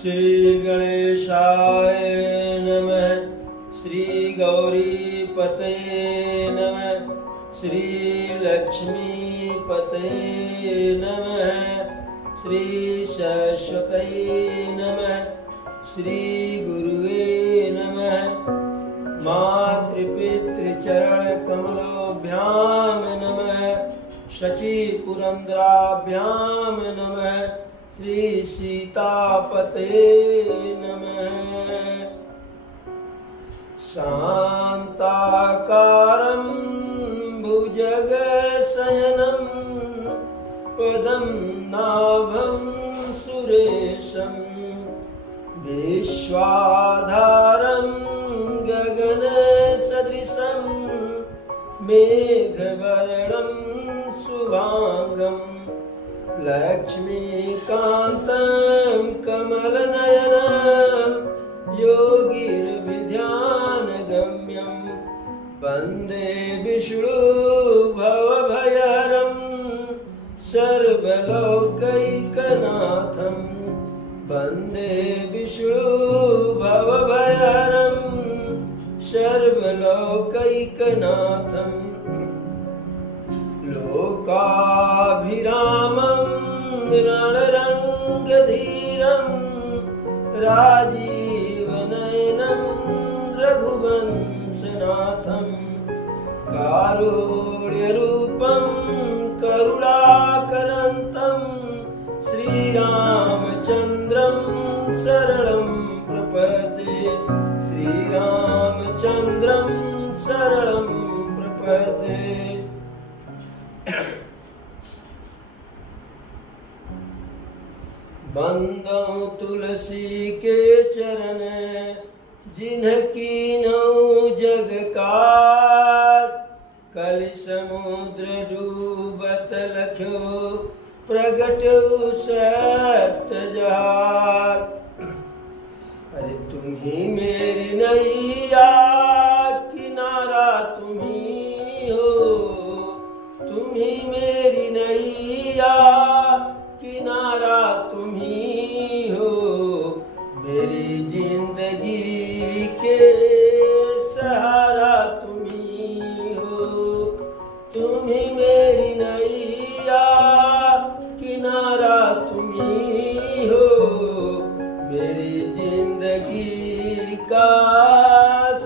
श्री गणेशाय नमः। श्री गौरीपते नमः। श्री लक्ष्मीपते नमः। श्री सरस्वती नमः। श्री गुरुवे नमः। मातृपितृचरण कमलोभ्याम नमः। शची पुरंद्राभ्याम नमः। श्री सीतापते नमः। शांताकारं भुजगशयनं पदं नाभं सुरेशं विश्वाधारं गगनसदृशं मेघवर्णं शुभांगं लक्ष्मीकान्तं कमलनयनं योगिर्विध्यानगम्यं वन्दे विष्णु भवभयहरं सर्वलोकैकनाथं वन्दे विष्णु भवभयहरं सर्वलोकैकनाथं लोकाभिरामं रणरङ्गधीरं राजीवनयनं रघुवंशनाथं कारुण्यरूपं करुणाकरन्तं श्रीरामचन्द्रं शरणं प्रपद्ये। श्रीरामचन्द्रं शरणं प्रपद्ये। बंदो तुलसी के चरण जिनकी नौ जग कार। कलि समुद्र डूबत लख्यो प्रगट सप्त जहार। अरे तुम्ही मेरी नैया किनारा तुम्ही हो। तुम्ही मेरी नैया किनारा तुम्ही हो। मेरी जिंदगी के सहारा तुम्ही हो। तुम्ही मेरी नैया किनारा तुम्ही हो। मेरी जिंदगी का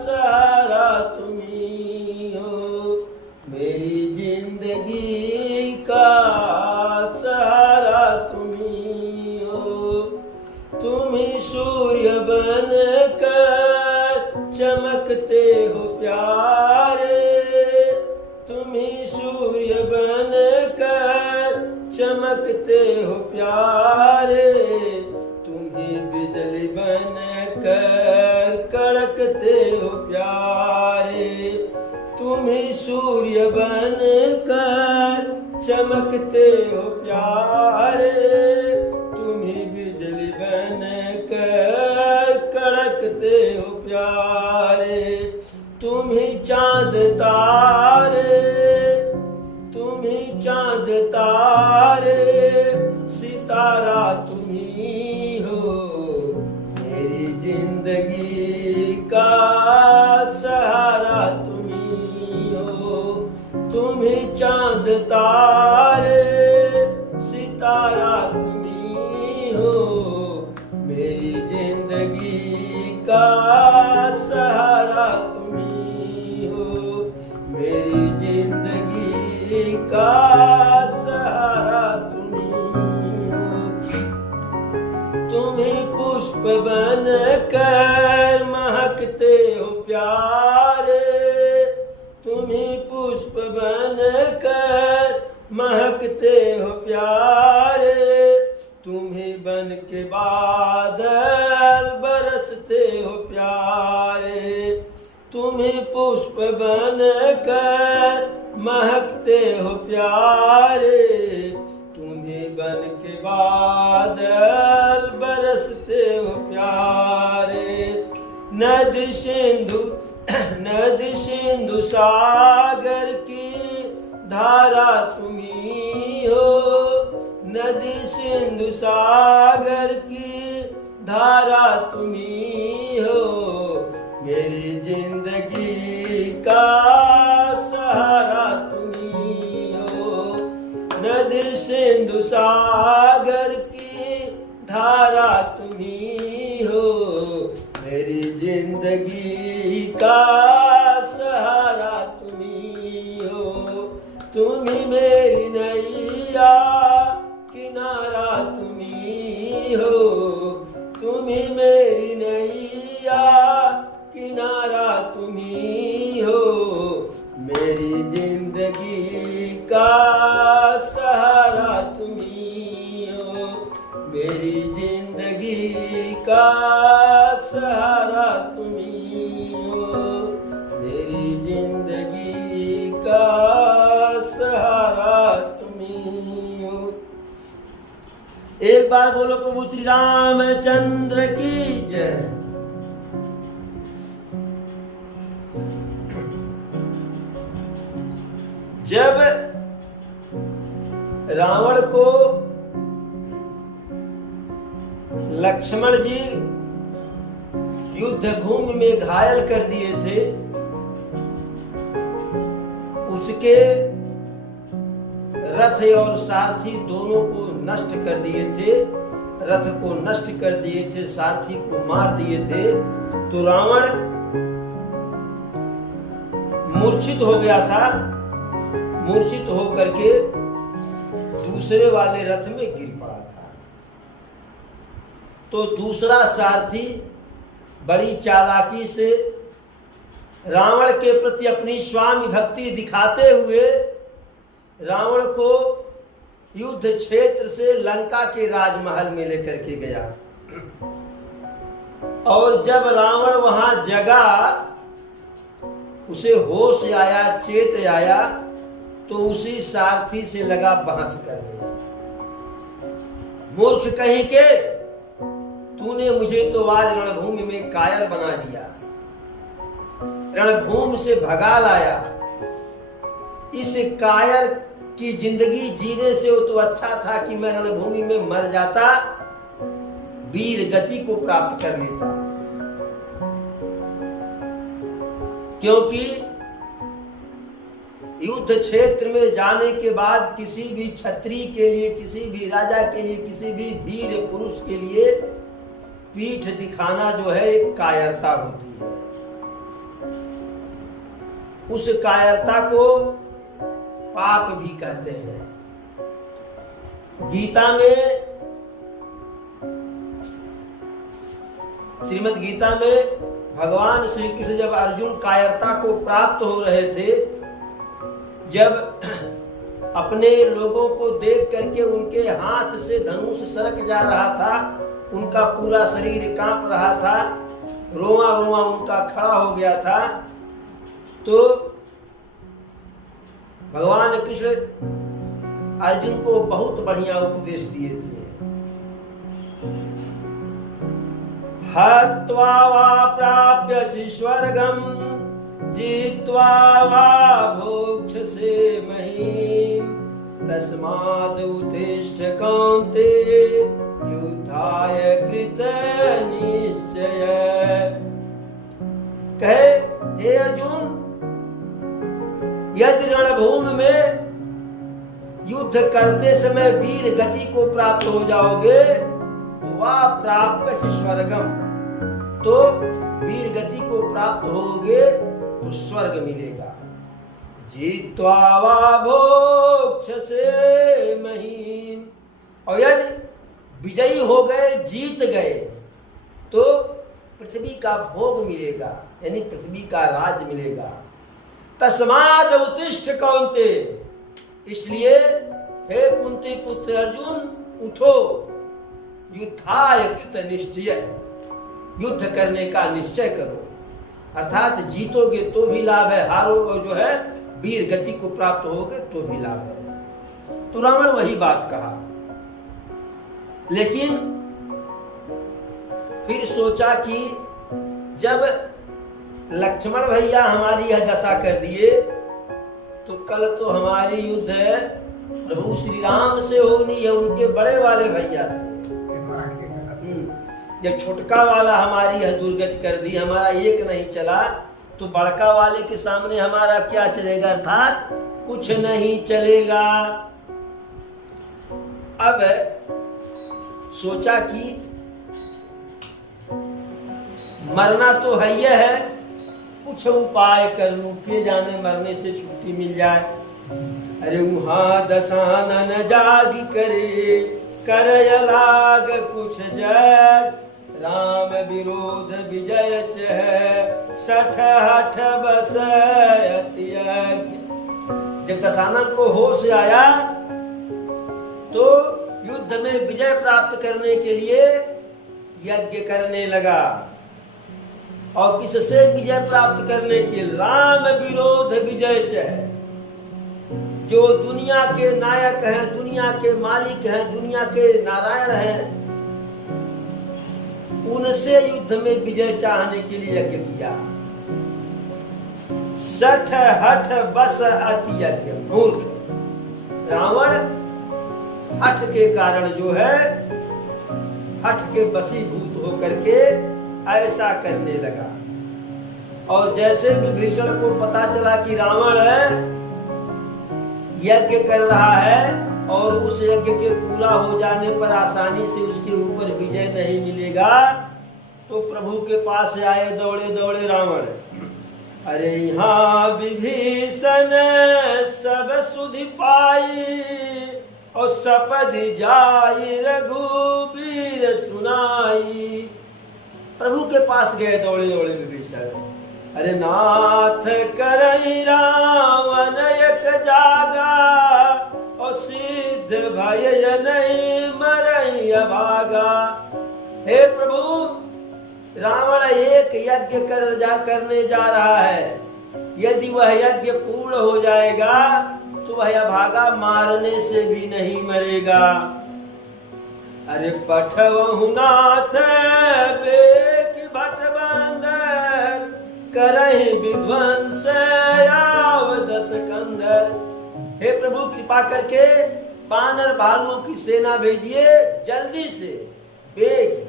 सहारा तुम्ही हो। मेरी जिंदगी का सहारा तुम्ही हो। तुम्ही सूर्य बनकर चमकते हो प्यारे। तुम्ही सूर्य बनकर चमकते हो प्यारे। तुम्ही बिजली बनकर कड़कते हो प्यारे। तुम्ही सूर्य बनकर चमकते हो प्यारे। तुम्ही बिजली बनकर कड़कते हो प्यारे। तुम्ही चांद तारे। तुम्ही चांद तारे सितारा तुम्ही हो। मेरी जिंदगी का सहारा तुम्ही हो। तुम्ही चांद तारे सितारा तुम्ही हो। मेरी जिंदगी का सहारा तुम्ही हो। मेरी जिंदगी का सहारा तुम्ही हो। तुम्ही पुष्प बनकर महकते हो प्यारे। तुम्ही पुष्प बनकर महकते हो प्यारे। तुम्ही बन के बादल बरसते हो प्यारे। तुम्ही पुष्प बनकर महकते हो प्यारे। तुम्ही बन के बादल बरसते हो प्यारे। नदी सिंधु सागर की धारा तुम्ही हो। नदी सिंधु सागर की धारा तुम्ही हो, मेरी जिंदगी का सहारा तुम्ही हो। नदी सिंधु सागर की धारा तुम्ही हो, मेरी जिंदगी का सहारा तुम्ही हो। तुम्ही मेरी नैया किनारा तुम्ही हो, तुम्ही मेरी नैया किनारा तुम्ही हो, मेरी जिंदगी का सहारा तुम्ही हो, मेरी जिंदगी का सहारा तुम्ही हो, मेरी जिंदगी का सहारा तुम्ही हो। एक बार बोलो प्रभु श्री रामचंद्र की जय। जब रावण को लक्ष्मण जी युद्ध भूमि में घायल कर दिए थे, उसके रथ और सारथी दोनों को नष्ट कर दिए थे, रथ को नष्ट कर दिए थे, सारथी को मार दिए थे। तो रावण मूर्छित हो गया था, मूर्छित होकर के दूसरे वाले रथ में गिर पड़ा था। तो दूसरा सारथी बड़ी चालाकी से रावण के प्रति अपनी स्वामी भक्ति दिखाते हुए रावण को युद्ध क्षेत्र से लंका के राजमहल में लेकर के गया। और जब रावण वहां जगा, उसे होश आया, चेत आया, तो उसी सारथी से लगा बहस करने। मूर्ख कहीं के, तूने मुझे तो आज रणभूमि में कायर बना दिया, रणभूमि से भगा लाया। इस कायर की जिंदगी जीने से तो अच्छा था कि मैं रणभूमि में मर जाता, वीर गति को प्राप्त कर लेता। क्योंकि युद्ध क्षेत्र में जाने के बाद किसी भी क्षत्रिय के लिए, किसी भी राजा के लिए, किसी भी वीर पुरुष के लिए पीठ दिखाना जो है एक कायरता होती है। उस कायरता को पाप भी कहते हैं। गीता में, श्रीमद् गीता में भगवान श्री कृष्ण जब अर्जुन कायरता को प्राप्त हो रहे थे, जब अपने लोगों को देख करके उनके हाथ से धनुष सरक जा रहा था, उनका पूरा शरीर कांप रहा था, रोआ रोआ उनका खड़ा हो गया था, तो भगवान कृष्ण अर्जुन को बहुत बढ़िया उपदेश दिए थे। हत्वा वा प्राप्यसि स्वर्गम, जित्वा वा भोक्ष्यसे महीम्, तस्माद् उत्तिष्ठ कौन्तेय युद्धाय कृत निश्चय। कहे, हे अर्जुन, यदि रणभूमि में युद्ध करते समय वीर गति को प्राप्त हो जाओगे, वा प्राप्य स्वर्गम, तो वीर गति को प्राप्त होगे तो स्वर्ग मिलेगा। जीत्वा वा भोक्ष्यसे महीम्, और यदि विजयी हो गए, जीत गए, तो पृथ्वी का भोग मिलेगा, यानी पृथ्वी का राज मिलेगा। तस्माद उत्तिष्ठ कौन्तेय, इसलिए हे कुंती पुत्र अर्जुन, उठो, युद्धाय कृत निश्चय, युद्ध करने का निश्चय करो। अर्थात जीतोगे तो भी लाभ है, हारोगे जो है वीर गति को प्राप्त होगे तो भी लाभ है। तो रावण वही बात कहा, लेकिन फिर सोचा कि जब लक्ष्मण भैया हमारी यह दशा कर दिए, तो कल तो हमारी युद्ध है प्रभु श्री राम से होनी है, उनके बड़े वाले भैया से। जब छोटका वाला हमारी है दुर्गति कर दी, हमारा एक नहीं चला, तो बड़का वाले के सामने हमारा क्या चलेगा, अर्थात कुछ नहीं चलेगा। अब सोचा कि मरना तो है ही है, कुछ उपाय कर लूं, के जाने मरने से छुट्टी मिल जाए। अरे वहां दशानन जागी करे, कर लाग कुछ जग, राम विरोध विजय चह, सठ हठ बस अति यज्ञ। जब दशानन को होश आया तो युद्ध में विजय प्राप्त करने के लिए यज्ञ करने लगा। और किससे विजय प्राप्त करने के लिए, राम विरोध विजय चह, जो दुनिया के नायक हैं, दुनिया के मालिक हैं, दुनिया के नारायण हैं, उनसे युद्ध में विजय चाहने के लिए यज्ञ किया। सठ हठ बस अति यज्ञ, मूर्ख रावण हठ के कारण जो है, हठ के वशीभूत होकर के ऐसा करने लगा। और जैसे विभीषण को पता चला कि रावण यज्ञ कर रहा है और उस यज्ञ के पूरा हो जाने पर आसानी से उसके ऊपर विजय नहीं मिलेगा, तो प्रभु के पास आए दौड़े दौड़े रावण। अरे यहाँ विभीषण सब सुधि पाई, और सपद जाई रघुबीर सुनाई। प्रभु के पास गए दौड़े दौड़े विभीषण। अरे नाथ करई रावण एक जागा, और सिद्ध भय नहीं मरई अभागा। हे प्रभु, रावण एक यज्ञ करने जा रहा है, यदि वह यज्ञ पूर्ण हो जाएगा तो वह अभागा मारने से भी नहीं मरेगा। अरे पठवहु नाथ बेक भट बंदर, करहि विध्वंस आवद सिकंदर। हे प्रभु, कृपा करके बानर भालुओं की सेना भेजिए, जल्दी से, बेग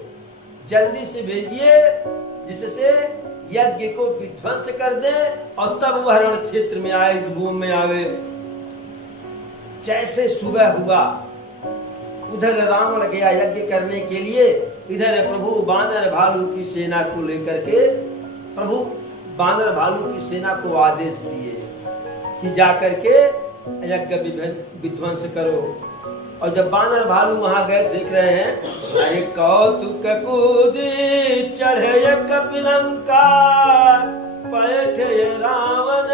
जल्दी से भेजिए, जिससे यज्ञ को विध्वंस कर दे और तब वह रण क्षेत्र में आए, भूमि में आवे। जैसे सुबह हुआ, उधर रावण गया यज्ञ करने के लिए, इधर प्रभु बानर भालू की सेना को लेकर के प्रभु बानर भालू की सेना को आदेश दिए कि जाकर के यज्ञ विध्वंस करो। और जब बानर भालू वहां गए, देख रहे हैं, अरे कौतुक कूदी चढ़े कपिलंका, पैठे रावण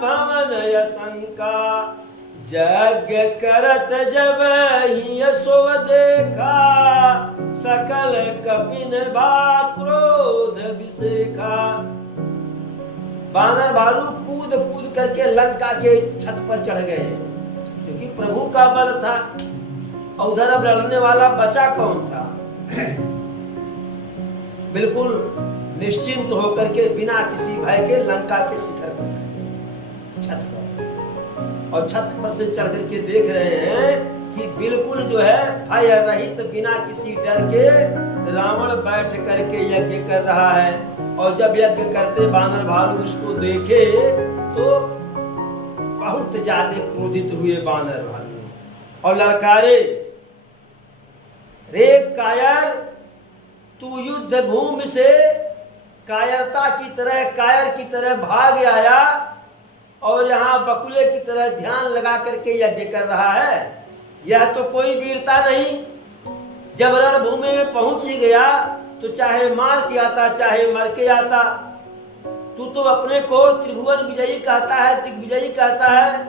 भवन यशंका। यज्ञ करत जब ही सो देखा, सकल कपिन बा क्रोध विशेखा। बानर भालू कूद कूद करके लंका के छत पर चढ़ गए, क्योंकि प्रभु का बल था। और उधर अब लड़ने वाला बचा कौन था? बिल्कुल निश्चिंत होकर के बिना किसी भय के लंका के शिखर पर चढ़ गए, छत पर। और छत पर से चढ़ करके देख रहे हैं कि बिल्कुल जो है भय रहित, बिना किसी डर के रावण बैठ करके यज्ञ कर रहा है। और जब यज्ञ करते बानर भालू उसको देखे तो बहुत ज्यादा क्रोधित हुए बानर भालू और ललकारे, रे कायर, तू युद्ध भूमि से कायरता की तरह, कायर की तरह भाग आया और यहाँ बकुले की तरह ध्यान लगा करके यज्ञ कर रहा है। यह तो कोई वीरता नहीं। जब रणभूमि में पहुंच ही गया तो चाहे मार के आता, चाहे मर के आता। तू तो अपने को त्रिभुवन विजयी कहता है, दिग्विजयी कहता है,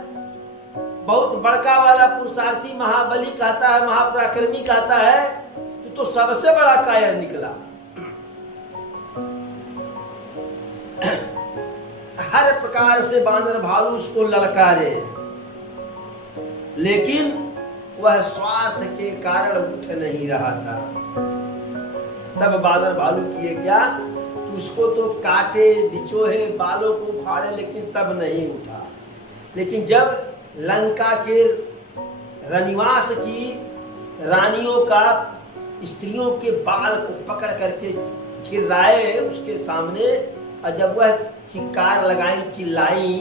बहुत बड़का वाला पुरुषार्थी महाबली कहता है, महापराक्रमी कहता है। तू तो सबसे बड़ा कायर निकला। हर प्रकार से बानर भालू उसको ललकारे, लेकिन वह स्वार्थ के कारण उठ नहीं रहा था। तब बानर भालू किए क्या, तो उसको तो काटे, दिचोहे, बालों को फाड़े, लेकिन तब नहीं उठा। लेकिन जब लंका के रनिवास की रानियों का स्त्रियों के बाल को पकड़ करके चिल्लाए उसके सामने, और जब वह चिक्कार लगाई, चिल्लाई,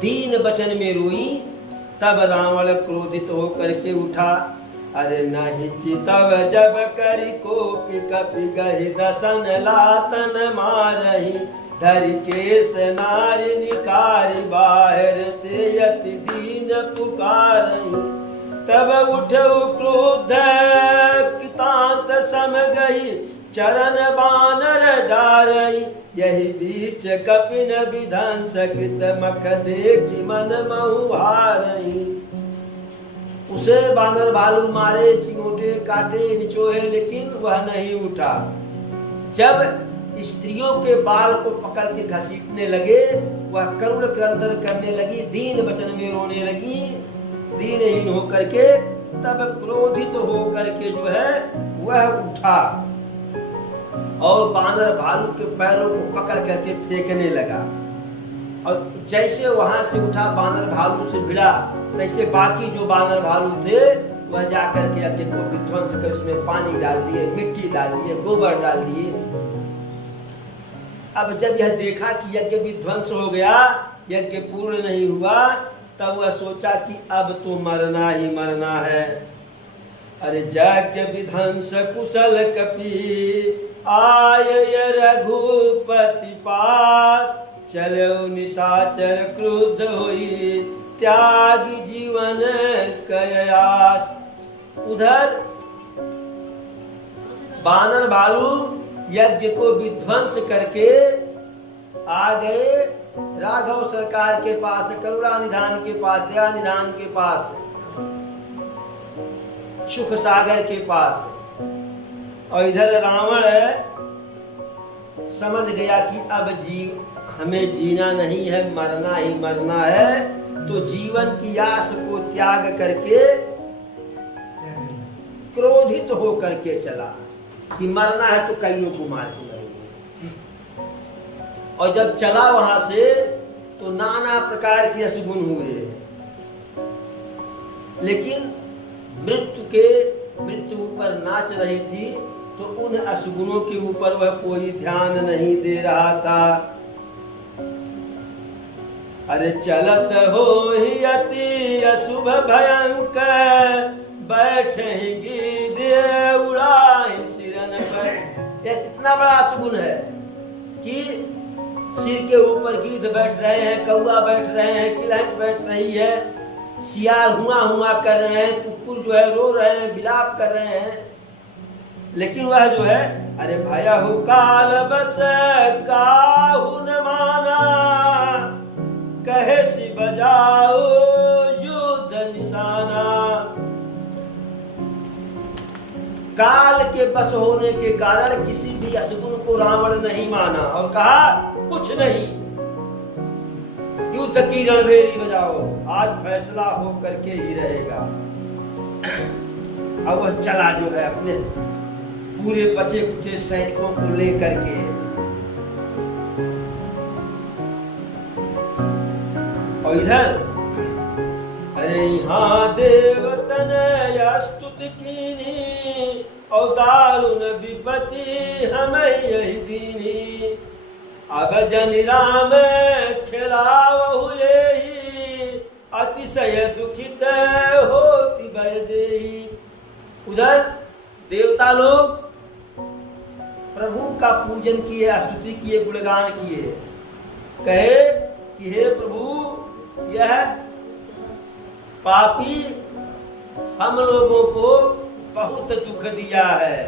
दीन वचन में रोई, तब रावण क्रोधित होकर के उठा। अरे नहीं चितव जब करी कोपी कपि गहि दसन लातन मारही, धरि केस नारी निकारी बाहर ते यति दीन पुकारही। तब उठऊ क्रोध कृतांत सम गई, चरण बानर डारई, यही बीच कपिन विध्वंस कृत मख देखि मन महु हारई। उसे बानर भालू मारे, चिंगोटे काटे, निचोहे, लेकिन वह नहीं उठा। जब स्त्रियों के बाल को पकड़ के घसीटने लगे, वह करुण क्रंदन करने लगी, दीन वचन में रोने लगी, दीनहीन होकर के। तब क्रोधित होकर के जो है वह उठा और बानर भालू के पैरों को पकड़ करके फेंकने लगा। और जैसे वहां से उठा बानर भालू से भिड़ा, तैसे बाकी जो बानर भालू थे वह जाकर के यज्ञ को विध्वंस कर उसमें पानी डाल दिए, मिट्टी डाल दिए, गोबर डाल दिए। अब जब यह देखा कि यज्ञ विध्वंस हो गया, यज्ञ पूर्ण नहीं हुआ, तब वह सोचा कि अब तो मरना ही मरना है। अरे यज्ञ विध्वंस कुशल कपि आय रघुपति पार, चलो निशाचर क्रुद्ध होई, त्यागी जीवन कयास। उधर बानर भालू यज्ञ को विध्वंस करके आ गए राघव सरकार के पास, करुणा निधान के पास, दया निधान के पास, सुख सागर के पास। और इधर रावण समझ गया कि अब हमें जीना नहीं है, मरना ही मरना है। तो जीवन की आस को त्याग करके क्रोधित होकर के चला कि मरना है तो कईयों को मार के मरेंगे। और जब चला वहां से तो नाना प्रकार के अशुगुण हुए, लेकिन मृत्यु ऊपर नाच रही थी, तो उन अशुगुणों के ऊपर वह कोई ध्यान नहीं दे रहा था। अरे चलत हो ही अति अशुभ भयंकर, बैठे गिद्ध उड़ाई सिरन पर। यह कितना बड़ा अशुगुण है कि सिर के ऊपर गिद्ध बैठ रहे हैं, कौआ बैठ रहे हैं, किलहट बैठ रही है, सियार हुआ हुआ कर रहे हैं, कुकुर जो है रो रहे हैं, विलाप कर रहे हैं। लेकिन वह जो है अरे भया हो काल बस काहू न माना, कहे सी बजाओ युद्ध निशाना। काल के बस होने के कारण किसी भी अशुगुण को रावण नहीं माना और कहा कुछ नहीं, युद्ध की रणभेरी बजाओ, आज फैसला हो करके ही रहेगा। अब वह चला जो है अपने पूरे बचे कुचे सैनिकों को लेकर के। और इधर अरे यहाँ देवतन स्तुति कीनी, और दारुण विपत्ति हमें यही दीनी। अब जनि राम खिलाव हुए ही, अतिशय दुखित होती भय देही। उधर देवता लोग प्रभु का पूजन किए, स्तुति किए, गुणगान किए, कहे कि हे प्रभु यह पापी हम लोगों को बहुत दुख दिया है,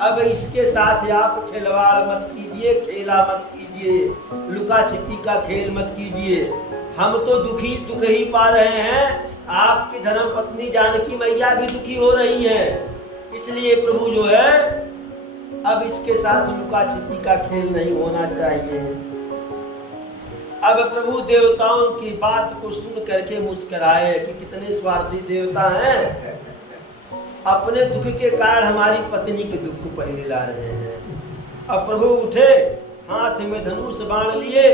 अब इसके साथ आप खिलवाड़ मत कीजिए, खेला मत कीजिए, लुका छिपी का खेल मत कीजिए। हम तो दुख ही पा रहे हैं, आपकी धर्म पत्नी जानकी मैया भी दुखी हो रही है। इसलिए प्रभु जो है अब इसके साथ लुका छिपी का खेल नहीं होना चाहिए। अब प्रभु देवताओं की बात को सुन करके मुस्कुराए कि कितने स्वार्थी देवता हैं, अपने दुख के कारण हमारी पत्नी के दुख को पहले ला रहे हैं। अब प्रभु उठे, हाथ में धनुष बाण लिए,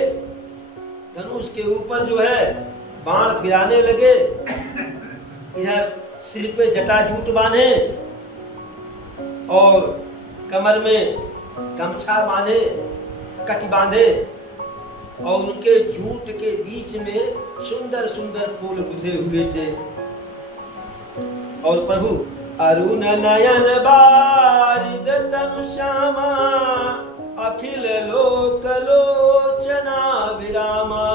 धनुष के ऊपर जो है बाण फिराने लगे, इधर सिर पे जटाजूट बांधे और कमर में गमछा बांधे, कटी बांधे, और उनके झूठ के बीच में सुंदर सुंदर फूल गुथे हुए थे। और प्रभु अरुण नयन बारिद तनु श्यामा, अखिल लोक लोचना विरामा।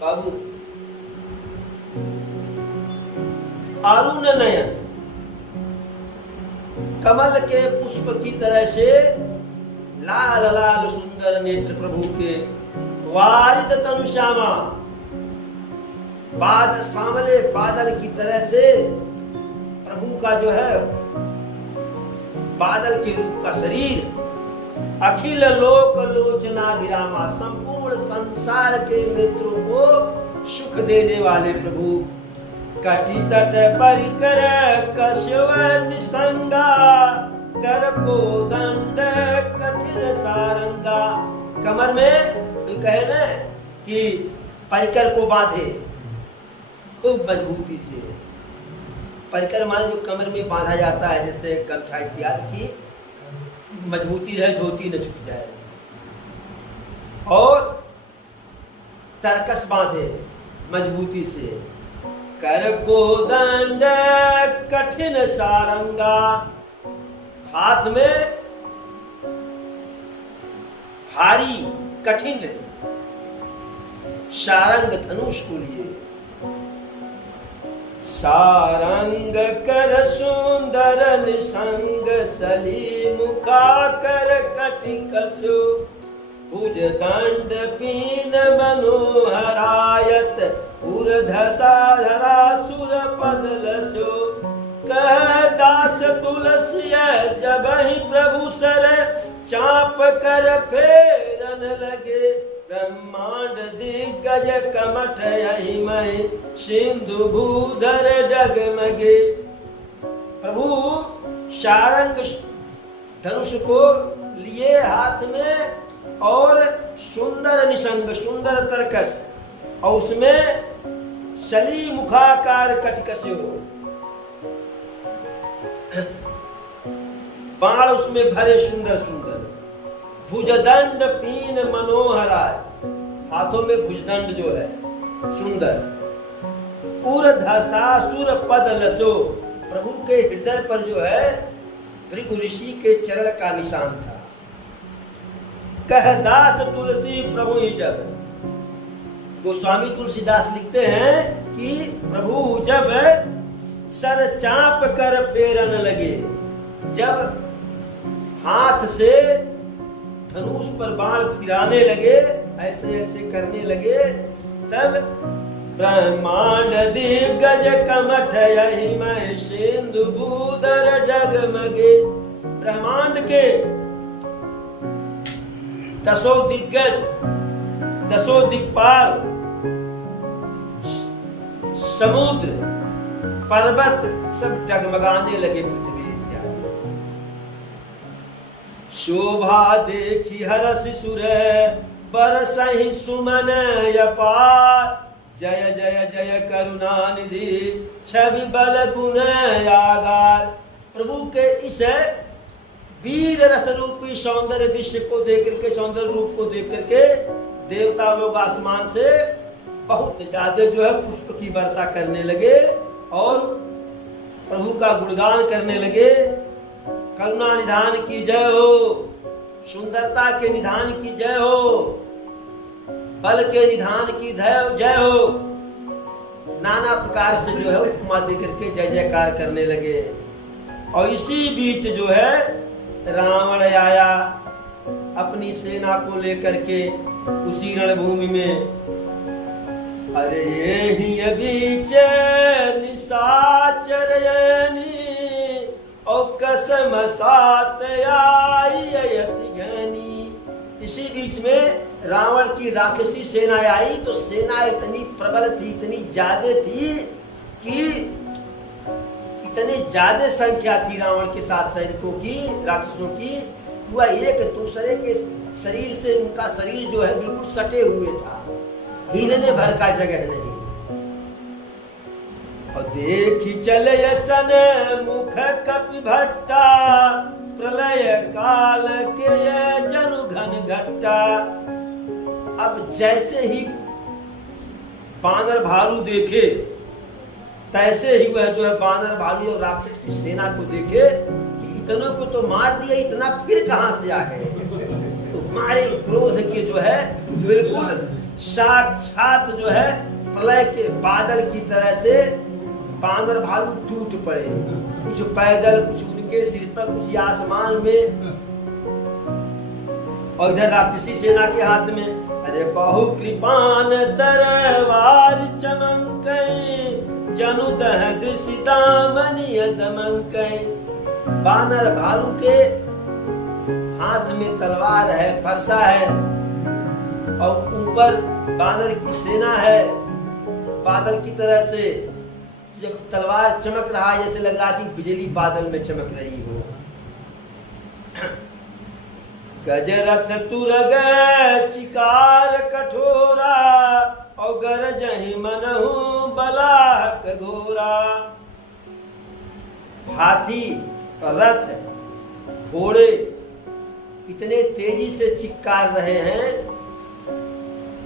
बाबू अरुण नयन, कमल के पुष्प की तरह से लाल लाल सुंदर नेत्र प्रभु के। वारिद तनु श्यामा, बादल सांवले बादल की तरह से प्रभु का जो है बादल के रूप का शरीर। अखिल लोक लोचना विरामा, संपूर्ण संसार के नेत्रों को सुख देने वाले प्रभु। कटि तट परिकर कश्यप निसंगा, कर को दंड कठिन सारंगा। कमर में कोई कहे ना कि परिकर को बांधे खूब मजबूती से। परिकर माने जो कमर में बांधा जाता है, जैसे गमछा इत्यादि की मजबूती रहे, धोती न छूट जाए। और तरकस बांधे मजबूती से। कर को दंड कठिन सारंगा, हाथ में भारी कठिन सारंग धनुष को लिए। सारंग कर सुंदर निसंग, सली मुखा कर कटि कसो। भुज दंड पीन मनोहरायत, ऊर्ध्वसा धरा सुर पद लसो। कह दास तुलसी जब ही प्रभु सर, चाप कर फेरन लगे। ब्रह्मांड दिग्गज कमठ यही मय, सिंधु भूधर डगमगे। प्रभु सारंग धनुष को लिए हाथ में, और सुंदर निसंग सुंदर तरकस, और उसमें सली मुखाकार कटकसे हो, बाण उसमें भरे सुंदर सुंदर। भुजदंड पीन मनोहराय, हाथों में भुजदंड जो है सुंदर। ऊर्ध्वसासुर पद लसो, प्रभु के हृदय पर जो है भृगु ऋषि के चरण का निशान था। कह दास तुलसी प्रभु ही जब, गोस्वामी तुलसीदास लिखते हैं कि प्रभु जब सर चाप कर फेरन लगे, जब हाथ से धनुष पर बाण फिराने लगे, ऐसे ऐसे करने लगे, तब ब्रह्मांड दिग्गज कमठ यही मय, सिंधु भूधर डगमगे। ब्रह्मांड के दसों दिग्गज, दसों दिक्पाल, समुद्र, पर्वत सब डगमगाने लगे पृथ्वी इत्यादि। शोभा देखी हरस सुर, बरसहि सुमन अपार। जय जय जय करुणा निधि, छवि बल गुण आगार। प्रभु के इस वीर रस रूपी सौंदर्य दृश्य को देख करके, सौंदर्य रूप को देख करके देवता लोग आसमान से बहुत ज्यादा जो है पुष्प की वर्षा करने लगे, और प्रभु का गुणगान करने लगे। करुणा निधान की जय हो, सुंदरता के निधान की जय हो, बल के निधान की जय हो। नाना प्रकार से जो है उपमा दे करके जय जयकार करने लगे। और इसी बीच जो है रावण आया अपनी सेना को लेकर के उसी रणभूमि में। अरे ये ही बीच निशाचर और कसम साथ आई यति ज्ञानी। इसी बीच में रावण की राक्षसी सेना आई, तो सेना इतनी प्रबल थी, इतनी ज्यादा थी कि इतनी ज्यादा संख्या थी रावण के साथ सैनिकों की, राक्षसों की, वह एक दूसरे के शरीर से उनका शरीर जो है बिल्कुल सटे हुए था, हिलने भर का जगह नहीं। और देखी चले सन मुख कपि भट्टा, प्रलय काल के जनु घन घट्टा। अब जैसे ही बानर भालू देखे, तैसे ही वह जो है बानर भालू और राक्षस की सेना को देखे कि इतनों को तो मार दिया, इतना फिर कहां से आ गए। तो हमारे क्रोध के जो है बिल्कुल साक्षात जो है प्रलय के बादल की तरह से बानर भालू टूट पड़े, कुछ पैदल, कुछ उनके सिर पर, कुछ आसमान में, और इधर राक्षसी सेना के हाथ में अरे बहु कृपान तरवार चमकै, जनु दहद सीतामणि दमकै। बानर भालू के हाथ में तलवार है, फरसा है, और ऊपर बानर की सेना है बादल की तरह से। जब तलवार चमक रहा है जैसे लग रहा कि बिजली बादल में चमक रही हो। गजरथ तुरग चिकार कठोरा, और गरजहि मनहु बलाक घोरा। हाथी और रथ, घोड़े इतने तेजी से चिक्कार रहे हैं,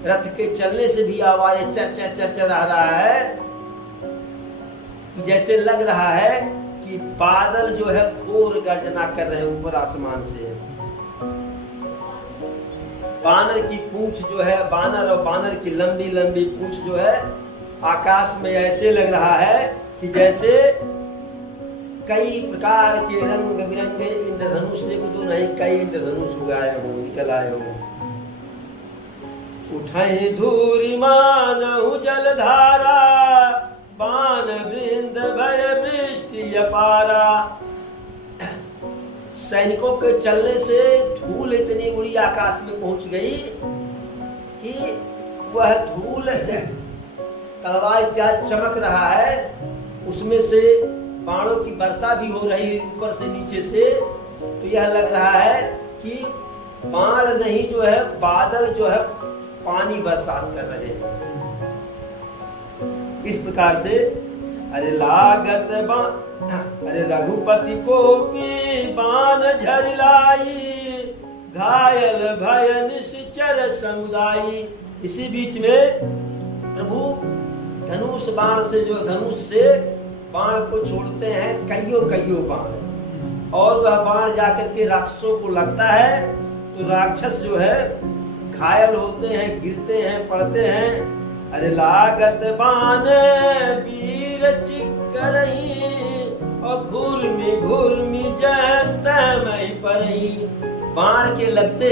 रथ के चलने से भी आवाज चर चर चर आ रहा है कि जैसे लग रहा है कि बादल जो है घोर गर्जना कर रहे हैं ऊपर आसमान से। बानर की पूंछ जो है, बानर और बानर की लंबी लंबी पूंछ जो है आकाश में ऐसे लग रहा है कि जैसे कई प्रकार के रंग बिरंगे इंद्रधनुष, एक दो नहीं कई इंद्रधनुष उगाए हो, निकल आए हो। उठई धूरी मानहु जलधारा, बाण वृंद भय वृष्टि अपारा। सैनिकों के चलने से धूल इतनी उड़ी आकाश में पहुंच गई कि वह धूल तलवार इत्यादि चमक रहा है, उसमें से बाणों की वर्षा भी हो रही है ऊपर से नीचे से। तो यह लग रहा है कि बाण नहीं जो है बादल जो है पानी बरसात कर रहे हैं। इस प्रकार से अरे लागत अरे रघुपति को बाण झरिलाई, घायल भय निश्चर समुदायी। इसी बीच में प्रभु धनुष बाण से जो धनुष से बाण को छोड़ते हैं, कईयों कईयों बाण, और वह बाण जाकर के राक्षसों को लगता है तो राक्षस जो है घायल होते हैं, गिरते हैं, पड़ते हैं। अरे लागत बाण वीर चिकरही, और घूर्मी जय तमहि परही। बाण के लगते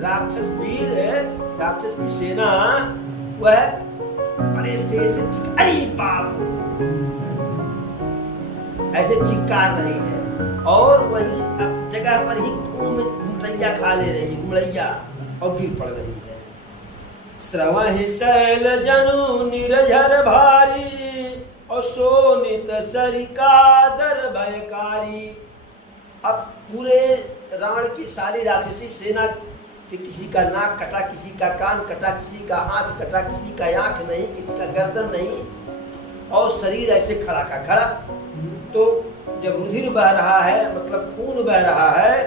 राक्षस वीर है, राक्षस की सेना वह बड़े तेज से अरे बाप ऐसे चिक्कार रही है, और वही जगह पर ही घुमटैया खा ले रही है, घुमड़ैया, और गिर पड़ रही है। श्रवहि शैल जनु निरझर भारी, और सोनित सरिकादर भयकारी। अब पूरे रावण की सारी राक्षसी सेना कि किसी का नाक कटा, किसी का कान कटा, किसी का हाथ कटा, किसी का आंख नहीं, किसी का गर्दन नहीं, और शरीर ऐसे खड़ा का खड़ा। तो जब रुधिर बह रहा है, मतलब खून बह रहा है,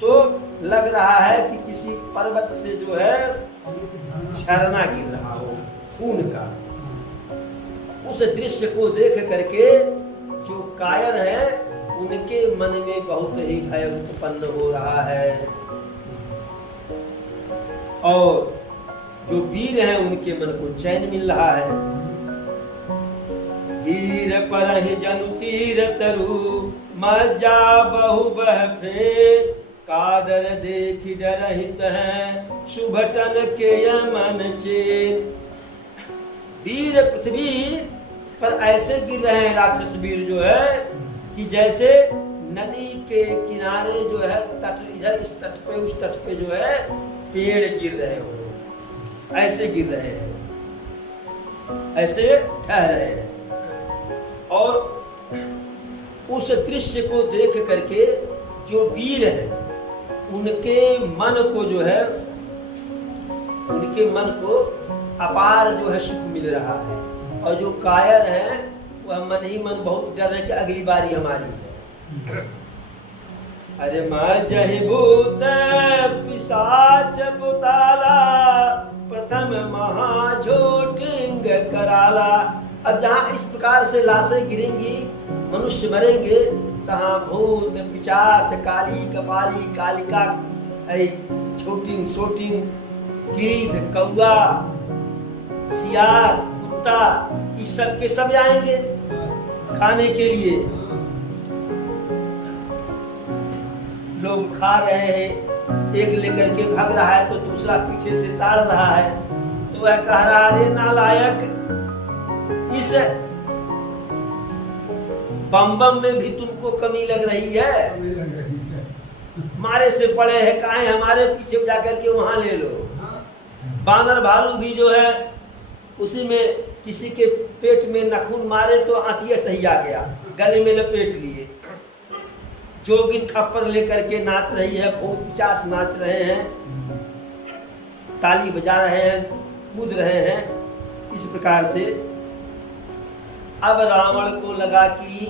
तो लग रहा है कि किसी पर्वत से जो है झरना गिर रहा हो खून का। उस दृश्य को देख करके जो कायर हैं उनके मन में बहुत ही भय उत्पन्न हो रहा है, और जो वीर हैं उनके मन को चैन मिल रहा है। वीर परहि जनु तीर तरु, मज्जा बहु बह फेर, कादर देखि डरहित है, शुभटन के यमन चेर। वीर पृथ्वी पर ऐसे गिर रहे हैं राक्षस वीर जो है कि जैसे नदी के किनारे जो है तट, इधर इस तट पे उस तट पे जो है पेड़ गिर रहे हो, ऐसे गिर रहे हैं, ऐसे ठहर रहे हैं। और उस दृश्य को देख करके जो वीर है उनके मन को जो है, उनके मन को अपार जो है सुख मिल रहा है, और जो कायर हैं वह मन ही मन बहुत डर है कि अगली बारी हमारी है। अरे मैं जही भूत पिशाच बुताला, प्रथम महाझोटिंग कराला। अब जहाँ इस प्रकार से लाशें गिरेंगी, मनुष्य मरेंगे, तहाँ भूत पिशाच काली कपाली कालिका, छोटिंग सोटिंग, गीध कौआ सियार कुत्ता, इस सब के सब आएंगे खाने के लिए। लोग खा रहे हैं, एक लेकर के भाग रहा है तो दूसरा पीछे से ताड़ रहा है, तो वह कह रहा है नालायक, इस बम बम में भी तुमको कमी लग रही है, मारे से पड़े है काहे हमारे पीछे जाकर के वहां ले लो। बानर भालू भी जो है उसी में किसी के पेट में नखून मारे तो आंतिया सही आ गया, गले में लपेट लिए। जोगिन खप्पर लेकर के नाच रही है, भूत पिशाच नाच रहे हैं, ताली बजा रहे हैं, कूद रहे हैं। इस प्रकार से अब रावण को लगा कि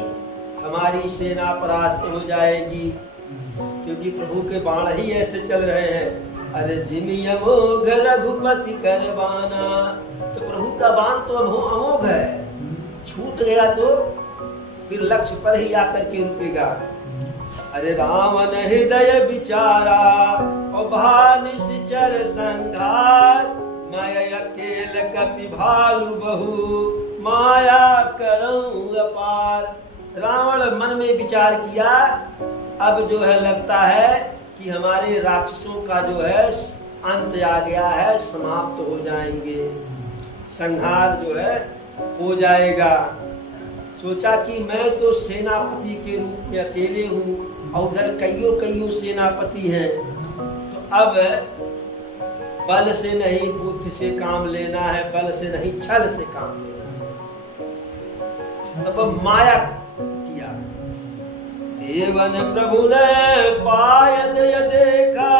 हमारी सेना परास्त हो जाएगी, क्योंकि प्रभु के बाण ही ऐसे चल रहे हैं। अरे जिमियमोघ रघुपति करबाना, तो प्रभु का बाण तो अमोघ है, छूट गया तो फिर लक्ष्य पर ही आकर के रुकेगा। अरे रावण हृदय विचारा और भानिश्चर संघार, मैं अकेल कपि भालु बहु माया करऊं अपार। रावण मन में विचार किया, अब जो है लगता है कि हमारे राक्षसों का जो है अंत आ गया है, समाप्त हो जाएंगे, संहार जो है हो जाएगा। सोचा कि मैं तो सेनापति के रूप में अकेले हूँ और उधर कईयों सेनापति हैं, तो अब बल से नहीं बुद्धि से काम लेना है, बल से नहीं छल से काम लेना है। तब माया किया। देवन प्रभु ने पायद देखा,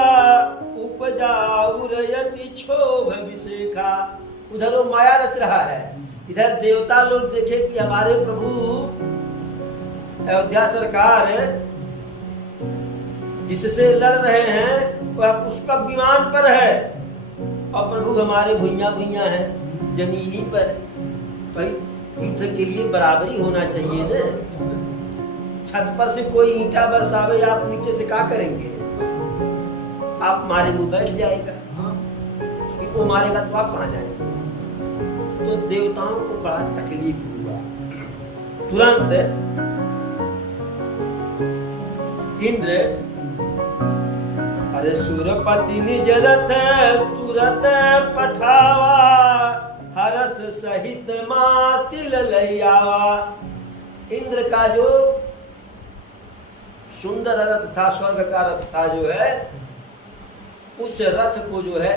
उपजा उरयति क्षोभ विशेखा। उधर वो माया रच रहा है, इधर देवता लोग देखे कि हमारे प्रभु अयोध्या सरकार जिससे लड़ रहे हैं वह पुष्पक विमान पर है और प्रभु हमारे भुइयां हैं जमीनी पर। भाई युद्ध के लिए बराबरी होना चाहिए ना। छत पर से कोई ईंटा बरसावे, आप नीचे से क्या करेंगे? आप मारेंगे बैठ जाएगा, वो मारेगा तो आप कहाँ जाएंगे? तो देवताओं को बड़ा तकलीफ हुआ। तुरंत इंद्र, अरे सुरपति निज रथ तुरत पठावा, हरस सहित मातिल लैयावा। इंद्र का जो सुंदर रथ था, स्वर्ग का रथ था जो है, उस रथ को जो है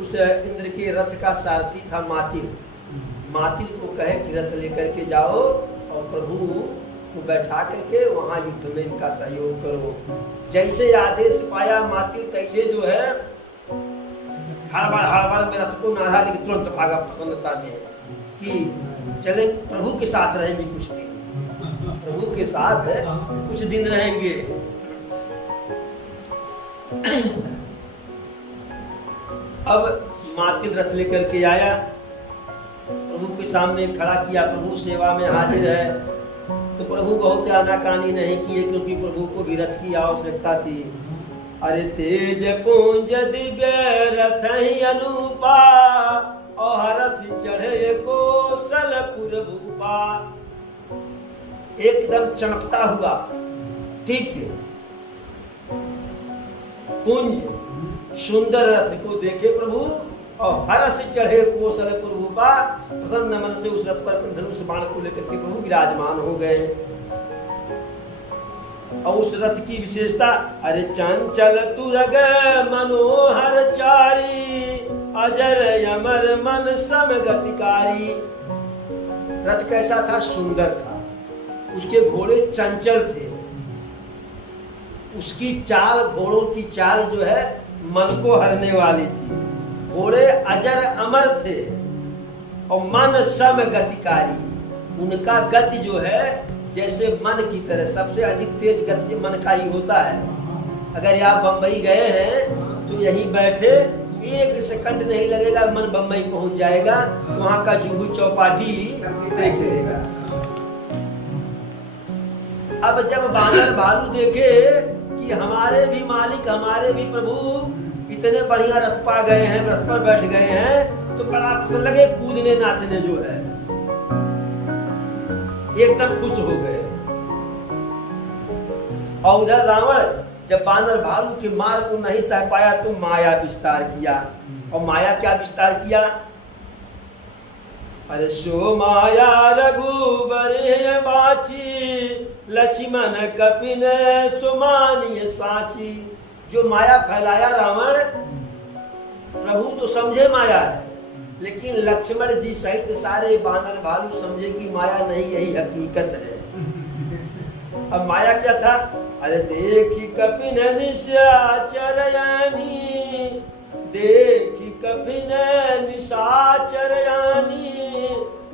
उस इंद्र के रथ का सारथी था मातिल। मातिल को कहे कि रथ लेकर के जाओ और प्रभु को बैठा करके वहां युद्ध में इनका सहयोग करो। जैसे आदेश पाया मातिल, तैसे जो है हड़बड़ में रथ को नाधा लेके तुरंत भागा प्रसन्नता में कि चले प्रभु के साथ रहेंगे कुछ दिन, प्रभु के साथ कुछ दिन रहेंगे। अब मातिल रथ लेकर के आया, प्रभु के सामने खड़ा किया, प्रभु सेवा में हाजिर है। तो प्रभु बहुत आनाकानी नहीं किए, क्योंकि प्रभु को भी रथ की आवश्यकता थी। अरे तेज पुंज दिव्य रथ ही अनुपा, और हरस चढ़े कौशलपुर भूपा। एकदम चमकता हुआ दिव्य पुंज सुंदर रथ को देखे प्रभु, और हरस चढ़े कौशलपुर भूपा। प्रसन्न मन से उस रथ पर धनुष बाण को लेकर के प्रभु विराजमान हो गए। और उस रथ की विशेषता, अरे चंचल तुरग मनोहर चारी, अजर अमर मन सम गतिकारी। रथ कैसा था? सुंदर था। उसके घोड़े चंचल थे, उसकी चाल, घोड़ों की चाल जो है मन को हरने वाली थी। घोड़े अजर अमर थे और मन सम गतिकारी। उनका गति जो है जैसे मन की तरह, सबसे अधिक तेज गति मन का ही होता है। अगर आप बम्बई गए हैं तो यहीं बैठे 1 सेकंड नहीं लगेगा, मन बम्बई पहुंच जाएगा, वहां का जुहू चौपाटी देख लेगा। अब जब बानर भालू देखे कि हमारे भी मालिक, हमारे भी प्रभु इतने बढ़िया रथ पा गए हैं, रथ पर बैठ गए हैं, तो बड़ा पसंद लगे, कूदने नाचने जो है एकदम खुश हो गए। और उधर रावण जब बानर भालू के मार को नहीं सह पाया तो माया विस्तार किया। और माया क्या विस्तार किया? अरे सो माया रघुबर बाची, लक्ष्मण कपिन सुमानिय साची। जो माया फैलाया रावण, प्रभु तो समझे माया है, लेकिन लक्ष्मण जी सहित सारे बानर भालू समझे कि माया नहीं, यही हकीकत है। अब माया क्या था? अरे देखी कपिन निशाचरयानी, देखी कपिन निशाचरयानी,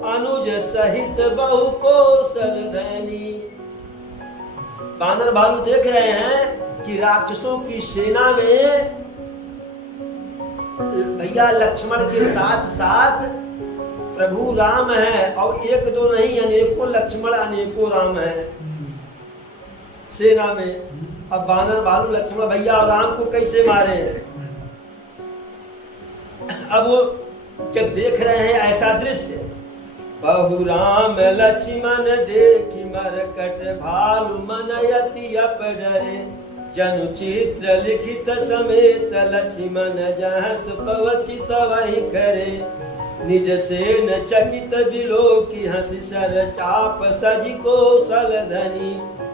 अनुज सहित बहु कौशल धनी। बानर भालू देख रहे हैं कि राक्षसों की सेना में भैया लक्ष्मण के साथ साथ प्रभु राम है, और 1-2 नहीं, अनेकों लक्ष्मण अनेकों राम है सेना में। अब बानर भालू लक्ष्मण भैया और राम को कैसे मारे? अब वो जब देख रहे हैं ऐसा दृश्य, बहु राम लक्ष्मण देखी मरकट, भालु मन यति अपडरे, जनु चित्र लिखित समेत, लक्ष्मण जहाँ सुपवचित वही करे, निज सेन चकित बिलो की हंसी, सर चाप सजी कौशल धनी,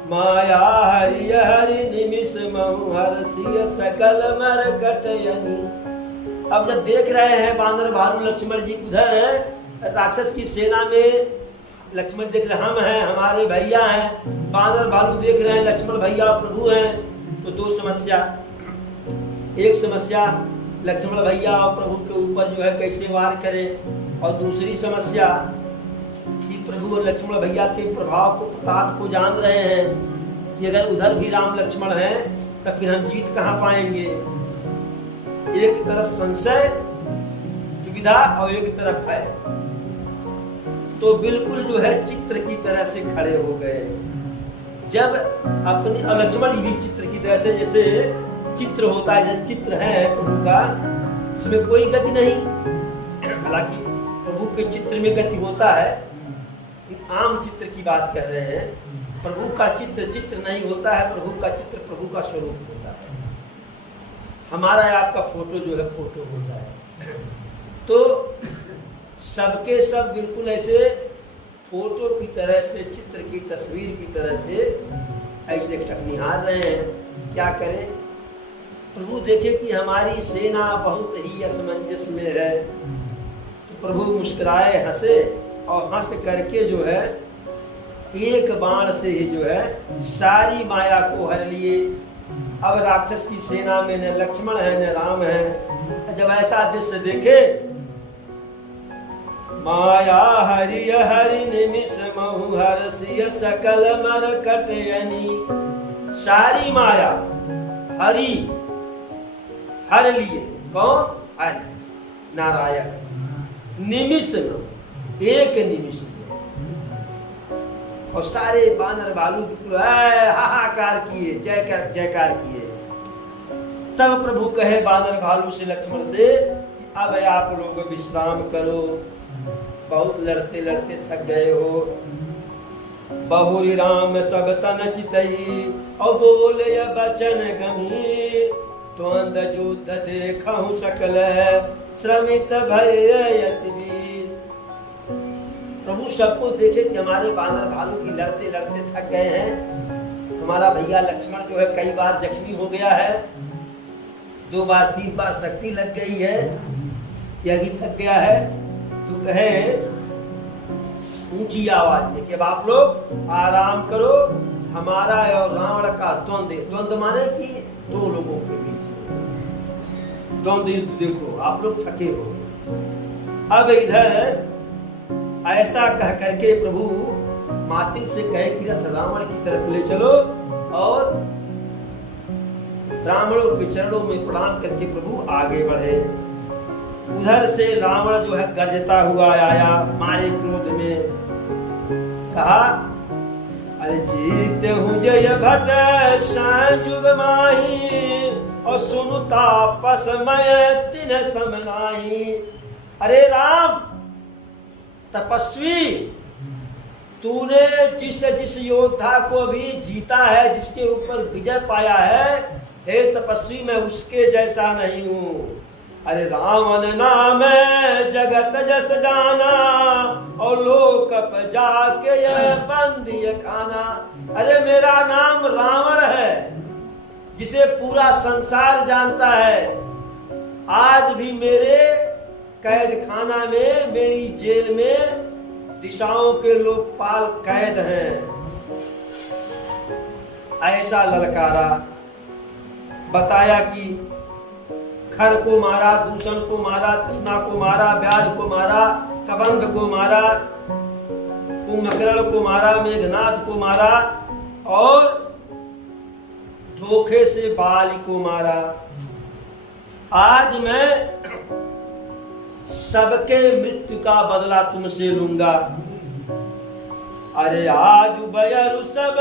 माया हरि हरि निमिष महु हर्षिय सकल मरकटयनी। अब जब देख रहे हैं बानर भालू लक्ष्मण जी उधर राक्षस की सेना में, लक्ष्मण देख रहे हम हैं, हमारे भैया हैं, बानर भालू देख रहे हैं लक्ष्मण भैया प्रभु हैं, तो 2 समस्या। एक समस्या लक्ष्मण भैया और प्रभु के ऊपर जो है कैसे वार करें, और दूसरी समस्या कि प्रभु और लक्ष्मण भैया के प्रभाव को, प्रताप को जान रहे हैं कि अगर उधर भी राम लक्ष्मण हैं तब फिर हम जीत कहाँ पाएंगे। एक तरफ संशय दुविधा और एक तरफ है, तो बिल्कुल जो है चित्र की तरह से खड़े हो गए। जब अपने लक्ष्मण भी चित्र की तरह से, जैसे चित्र होता है, जैसे चित्र है प्रभु का, इसमें कोई गति नहीं। हालांकि प्रभु के चित्र में गति होता है, आम चित्र की बात कर रहे हैं। प्रभु का चित्र चित्र नहीं होता है, प्रभु का चित्र प्रभु का स्वरूप होता है। हमारा आपका फोटो जो है फोटो होता है। तो सबके सब बिल्कुल ऐसे फोटो की तरह से, चित्र की तस्वीर की तरह से ऐसे निहार रहे हैं। क्या करें? प्रभु देखे कि हमारी सेना बहुत ही असमंजस में है, तो प्रभु मुस्कुराए, हंसे, और हंस करके जो है एक बाण से ही जो है सारी माया को हर लिए। अब राक्षस की सेना में न लक्ष्मण है न राम है। जब ऐसा दृश्य देखे, माया हरि हरि निमिष महु हर्षिय सकल मरकटयनी। सारी माया हरि हर लिए, कौन? हरि नारायण। निमिष में, एक निमिष में, और सारे बानर भालू बिल्कुल हाहाकार किए, जयकार किए। तब प्रभु कहे बानर भालू से, लक्ष्मण से कि अब आप लोग विश्राम करो, बहुत लड़ते लड़ते थक गए हो। बहुरी राम सब तन चितई, और बोले बचन गंभीर, द्वंद युद्ध देखहु सकल, श्रमित भय वीर। प्रभु सबको देखे कि हमारे बानर भालू की लड़ते लड़ते थक गए हैं। हमारा भैया लक्ष्मण जो है कई बार जख्मी हो गया है, 2 बार 3 बार शक्ति लग गई है, यह भी थक गया है। तो कहे ऊंची आवाज में कि अब आप लोग आराम करो, हमारा और रावण का द्वंद्व माने कि 2 लोगों के बीच में द्वंद्व युद्ध देखो, आप लोग थके हो। अब इधर ऐसा कह करके प्रभु मातिन से कहे कि रथ रावण की तरफ ले चलो, और ब्राह्मणों के चरणों में प्रणाम करके प्रभु आगे बढ़े। उधर से रावण जो है गरजता हुआ आया, मारे क्रोध में, कहा अरे जीत हूँ जय भट संयुग माही, और सुनु तापस मैं तिन्ह समनाई। अरे राम तपस्वी, तूने जिस योद्धा को भी जीता है, जिसके ऊपर विजय पाया है, हे तपस्वी मैं उसके जैसा नहीं हूँ। अरे रावण नाम जगत जस जाना, और लोक जाके ये बंदी खाना। अरे मेरा नाम रावण है, जिसे पूरा संसार जानता है। आज भी मेरे कैद खाना में, मेरी जेल में दिशाओं के लोकपाल कैद हैं। ऐसा ललकारा, बताया कि खर को मारा, दूषण को मारा, तृष्णा को मारा, व्याध को मारा, कबंध को मारा, कुंभकर्ण को मारा, मेघनाथ को मारा, और धोखे से बाली को मारा। आज मैं सबके मृत्यु का बदला तुमसे लूंगा। अरे आज बयरु सब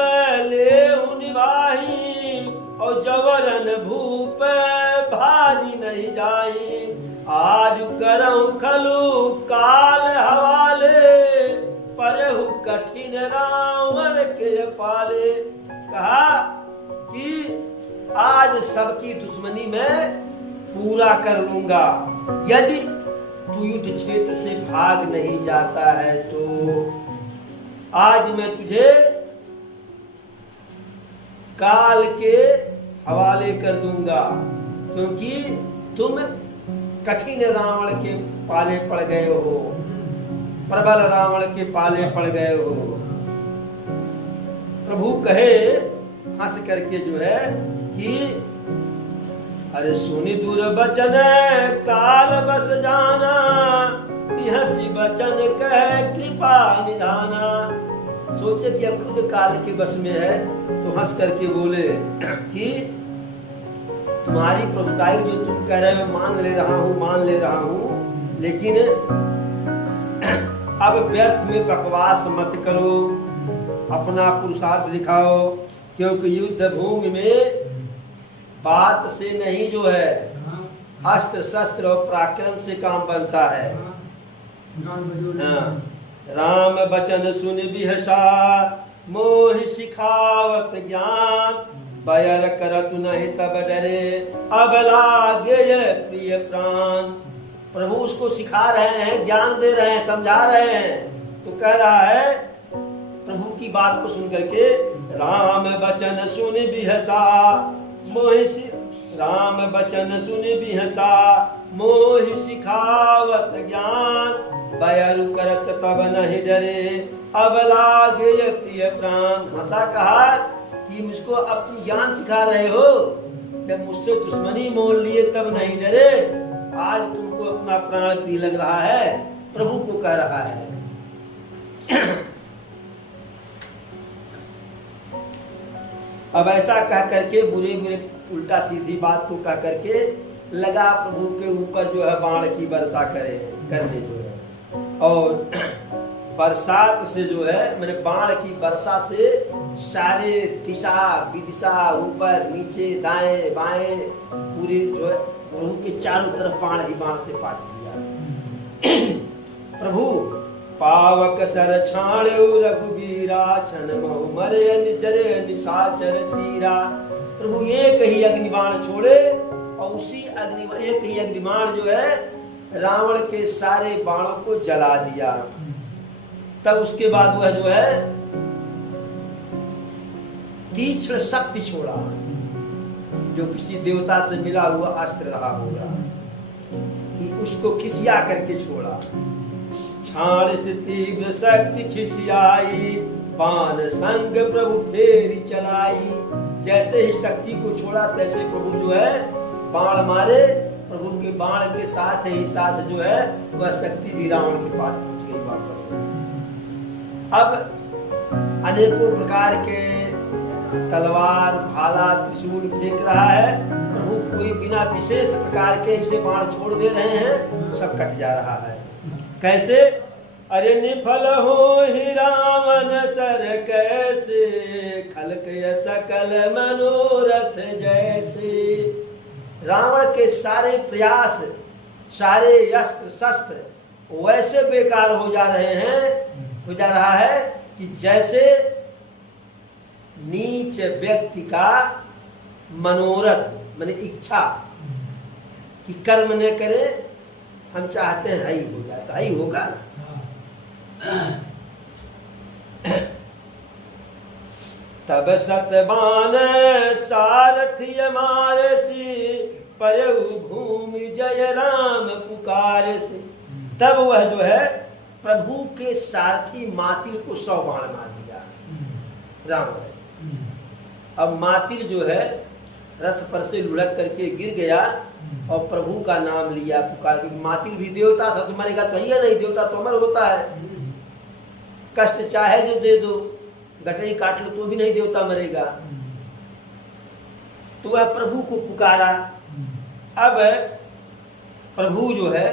ले निभाही, और जवरन भूप भारी नहीं जाई। आज करऊं खलु काल हवाले, परहु कठिन रावण के पाले। कहा कि आज सबकी दुश्मनी में पूरा कर लूंगा, यदि तू युद्ध क्षेत्र से भाग नहीं जाता है तो। आज मैं तुझे काल के हवाले कर दूंगा, क्योंकि तुम कठिन रावण के पाले पड़ गए हो, प्रबल रावण के पाले पड़ गए हो। प्रभु कहे हंस करके जो है कि अरे सुनी दूर बचन काल बस जाना, हंसी बचन कह कृपा निधाना। सोचे कि अब खुद काल के बस में है, तो हंस करके बोले कि तुम्हारी प्रभुताई जो तुम कह रहे हो मान ले रहा हूं, लेकिन अब व्यर्थ में बकवास मत करो, अपना पुरुषार्थ दिखाओ, क्योंकि युद्ध भूमि में बात से नहीं जो है अस्त्र शस्त्र और पराक्रम से काम बनता है। हाँ। राम बचन सुन बिहसा, मोह सिखावत ज्ञान, बयर करत नहीं तब डरे, अब लागे ये प्रिय प्राण। प्रभु उसको सिखा रहे हैं, ज्ञान दे रहे हैं, समझा रहे हैं, तो कह रहा है प्रभु की बात को सुन करके, राम बचन सुन बिहसा मोहि, राम बचन सुन बिहसा मोहि सिखावत ज्ञान, बयरु करत तब नहीं डरे, अब लागे ये प्रिय प्राण। हंसा, कहा कि मुझको अब तुम ज्ञान सिखा रहे हो, जब मुझसे दुश्मनी मोल लिए तब नहीं डरे, आज तुमको अपना प्राण प्रिय लग रहा है। प्रभु को कह रहा है। अब ऐसा कह करके बुरे बुरे उल्टा सीधी बात को कह करके लगा प्रभु के ऊपर जो है बाण की वर्षा करने जो है, और बरसात से जो है मैंने बाण की वर्षा से सारे दिशा विदिशा, ऊपर नीचे दाएं बाएं पूरे जो है प्रभु के चारों तरफ बाण ही बाण से पाट दिया। प्रभु पावक सर छाण्यो रघुबीरा, छन महु मरे निजरे निशाचर तीरा। प्रभु एक ही अग्निबाण छोड़े, और उसी एक ही अग्निबाण जो है रावण के सारे बाणों को जला दिया। तब उसके बाद वह जो है तीक्ष्ण शक्ति छोड़ा, जो किसी देवता से मिला हुआ अस्त्र रहा होगा, कि उसको खिसिया करके छोड़ा। छाण से तीव्र शक्ति खिसियाई, बाण संग प्रभु फेरी चलाई। जैसे ही शक्ति को छोड़ा तैसे प्रभु जो है बाण मारे। प्रभु के बाण के साथ ही साथ जो है वह शक्ति भी रावण के पास पहुंच गई वापस। अब अनेकों प्रकार के तलवार, भाला, त्रिशूल फेंक रहा है प्रभु, कोई बिना विशेष प्रकार के इसे बाण छोड़ दे रहे हैं, सब कट जा रहा है। कैसे? अरे निफल हो ही रावण सर कैसे, खलक सकल मनोरथ जैसे। रावण के सारे प्रयास, सारे अस्त्र शस्त्र वैसे बेकार हो जा रहे हैं, हो जा रहा है कि जैसे नीच व्यक्ति का मनोरथ माने इच्छा कि कर्म न करे, हम चाहते हैं हई हो जाता, हई होगा। तब सतबान सारथी मारसी, परऊ भूमि जय राम पुकार से। तब वह जो है प्रभु के सारथी मातिल को 100 बाण मार दिया राम ने। अब मातिल जो है रथ पर से लुढ़क करके गिर गया और प्रभु का नाम लिया, पुकार। मातिल भी देवता था, तो मरेगा तो ही नहीं, देवता तो अमर होता है। कष्ट चाहे जो दे दो, गटरी काट लो तो भी नहीं देवता मरेगा। तो वह प्रभु को पुकारा। अब प्रभु जो है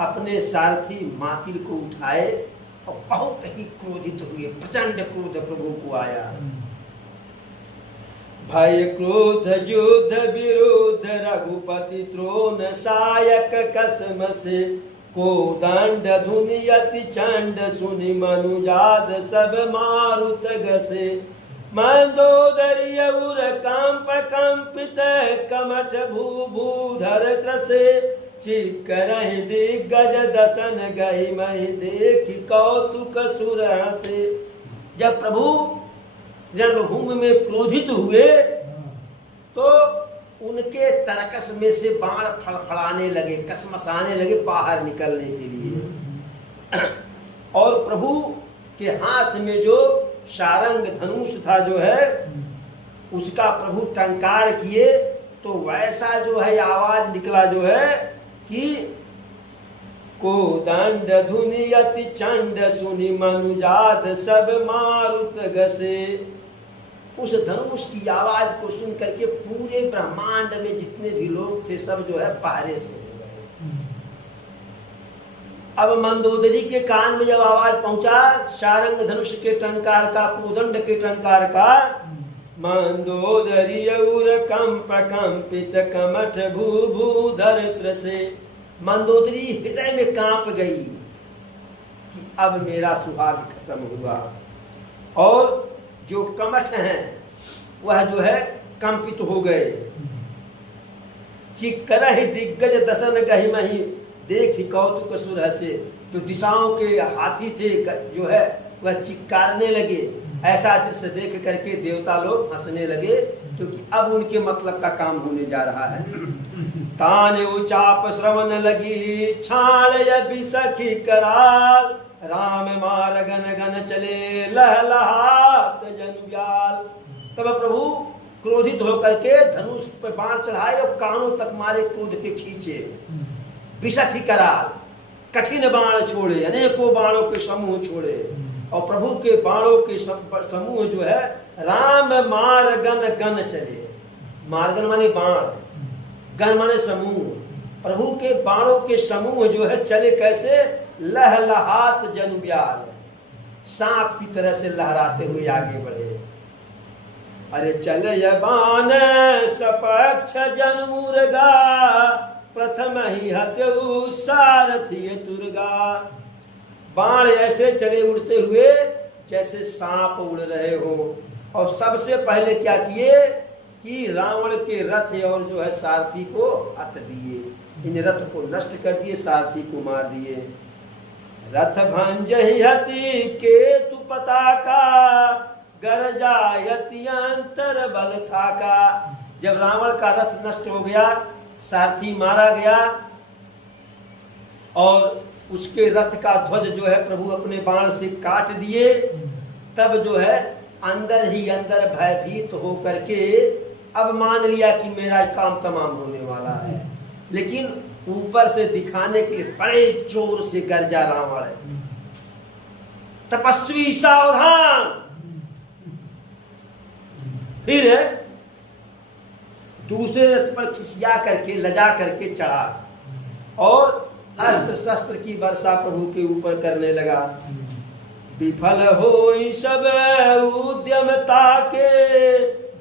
अपने सारथी मातिल को उठाए और बहुत ही क्रोधित हुए, प्रचंड क्रोध प्रभु को आया। भय क्रोध युद्ध विरोध रघुपति त्रोण सायक कसम से, को दंड धुनि अति चंड सुनि मनुजाद सब मारुत गसे। मंदोदरी उर कंप कंपित कमठ भू भूधर त्रसे, चिकरहि दिग्गज दसन गई महि देखि कौतुक सुर हसे। जब प्रभु रणभूमि में क्रोधित हुए तो उनके तरकस में से बाण फड़फड़ाने लगे, कसमसाने लगे बाहर निकलने के लिए। और प्रभु के हाथ में जो सारंग धनुष था जो है उसका प्रभु टंकार किए तो वैसा जो है आवाज निकला जो है कि को दंड धुनि अति चंड सुनि मनुजात सब मारुत गसे। उस धनुष की आवाज को सुन करके पूरे ब्रह्मांड में जितने भी लोग थे सब जो है पहरे से हो गए। अब मंदोदरी के कान में जब आवाज पहुंचा सारंग धनुष के टंकार का, कोदंड के टंकार का, मंदोदरी उर कंप कंपित कमठ भू भूधर त्रसे। मंदोदरी हृदय में कांप गई कि अब मेरा सुहाग खत्म हुआ। और जो कमठ हैं वह जो है कंपित हो गए। चिक्करहि दिग्गज दसन गहि महि देखि कौतुक सुर हसे। जो दिशाओं के हाथी थे जो है वह चिक्कारने लगे। ऐसा दृश्य देख करके देवता लोग हंसने लगे क्योंकि अब उनके मतलब का काम होने जा रहा है। ताने उचाप श्रवण लगी छाण सखी कराल, राम मार गन गन चले लहलहात जनुब्याल। तब प्रभु क्रोधित होकर के धनुष पर बाण चढ़ाए और कानों तक मारे, क्रोध के खींचे। विसखी कराल, कठिन बाण छोड़े, अनेकों बाणों के समूह छोड़े। और प्रभु के बाणों के समूह जो है राम मार गन गन चले। मारगन माने बाण, गन माने समूह। प्रभु के बाणों के समूह जो है चले कैसे? लहलहात जनुब्याल, सांप की तरह से लहराते हुए आगे बढ़े। अरे चले बाण सपक्ष जन मुर्गा, प्रथम ही हत्यु सारथी तुर्गा। बाण ऐसे चले उड़ते हुए जैसे सांप उड़ रहे हो। और सबसे पहले क्या किए कि रावण के रथ और जो है सारथी को हथ दिए। इन रथ को नष्ट कर दिए, सारथी को मार दिए। रथ भंजहि हति केतु पताका, गरजायति अंतर बल थाका। जब रावण का रथ नष्ट हो गया, सारथी मारा गया और उसके रथ का ध्वज जो है प्रभु अपने बाण से काट दिए, तब जो है अंदर ही अंदर भयभीत हो करके अब मान लिया कि मेरा काम तमाम होने वाला है। लेकिन ऊपर से दिखाने के लिए बड़े जोर से गरजा रावण। तपस्वी सावधान। फिर दूसरे रथ पर खिसिया करके लजा करके चढ़ा और अस्त्र शस्त्र की वर्षा प्रभु के ऊपर करने लगा। विफल होई सब उद्यमता के,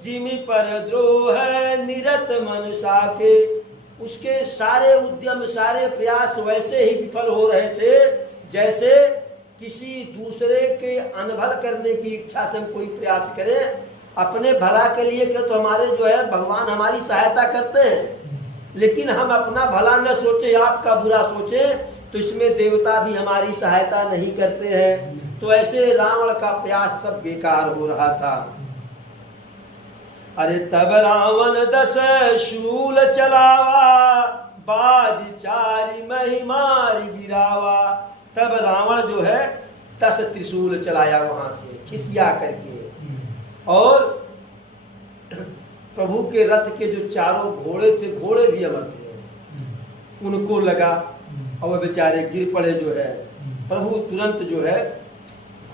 जिमि पर द्रोह निरत मनसा के। उसके सारे उद्यम सारे प्रयास वैसे ही विफल हो रहे थे जैसे किसी दूसरे के अनभल करने की इच्छा से हम कोई प्रयास करें। अपने भला के लिए क्या तो हमारे जो है भगवान हमारी सहायता करते हैं, लेकिन हम अपना भला न सोचे आपका बुरा सोचे तो इसमें देवता भी हमारी सहायता नहीं करते हैं। तो ऐसे रावण का प्रयास सब बेकार हो रहा था। अरे तब रावण 10 शूल चलावा, बाज चारि मही मार गिरावा। तब रावण जो है 10 त्रिशूल चलाया वहां से खिसिया करके, और प्रभु के रथ के जो चारों घोड़े थे, घोड़े भी अमर थे, उनको लगा और वह बेचारे गिर पड़े जो है। प्रभु तुरंत जो है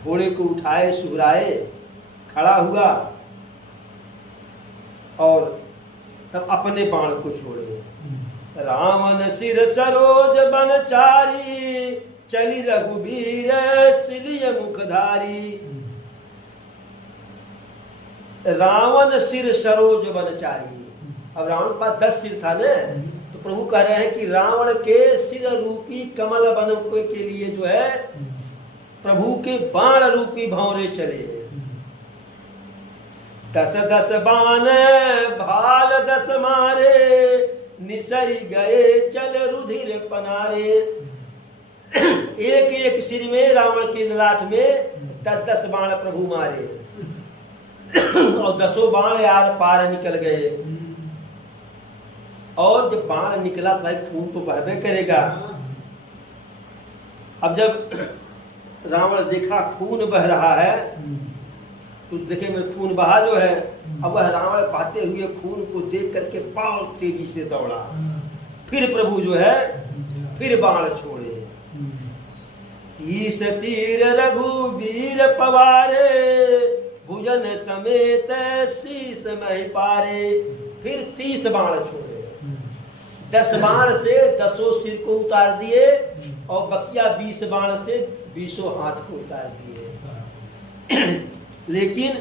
घोड़े को उठाए, सुहराए, खड़ा हुआ और तब अपने बाण को छोड़े। रामन सिर सरोज बनचारी, चली रघुबीर सिलिय मुखधारी। रावण सिर सरोज बनचारी। अब रावण के पास 10 सिर था ना, तो प्रभु कह रहे हैं कि रावण के सिर रूपी कमल बन के लिए जो है प्रभु के बाण रूपी भौरे चले। 10 बाण भाल 10 मारे, निसरी गए चल रुधिर पनारे। एक एक सिर में रावण के ललाट में 10 बाण प्रभु मारे और 10 बाण यार पार निकल गए। और जब बाण निकला तो भाई खून तो बहबे करेगा। अब जब रावण देखा खून बह रहा है तो देखे में खून बहा जो है। अब वह रावण बहते हुए खून को देख करके बहुत तेजी से दौड़ा। फिर प्रभु जो है फिर बाण छोड़े। 30 तीर रघुबीर पवारे, भुजन समेत शीस मही पारे। फिर 30 बाण छोड़े। 10 बाण से 10 सिर को उतार दिए और बकिया 20 बाण से 20 हाथ को उतार दिए। लेकिन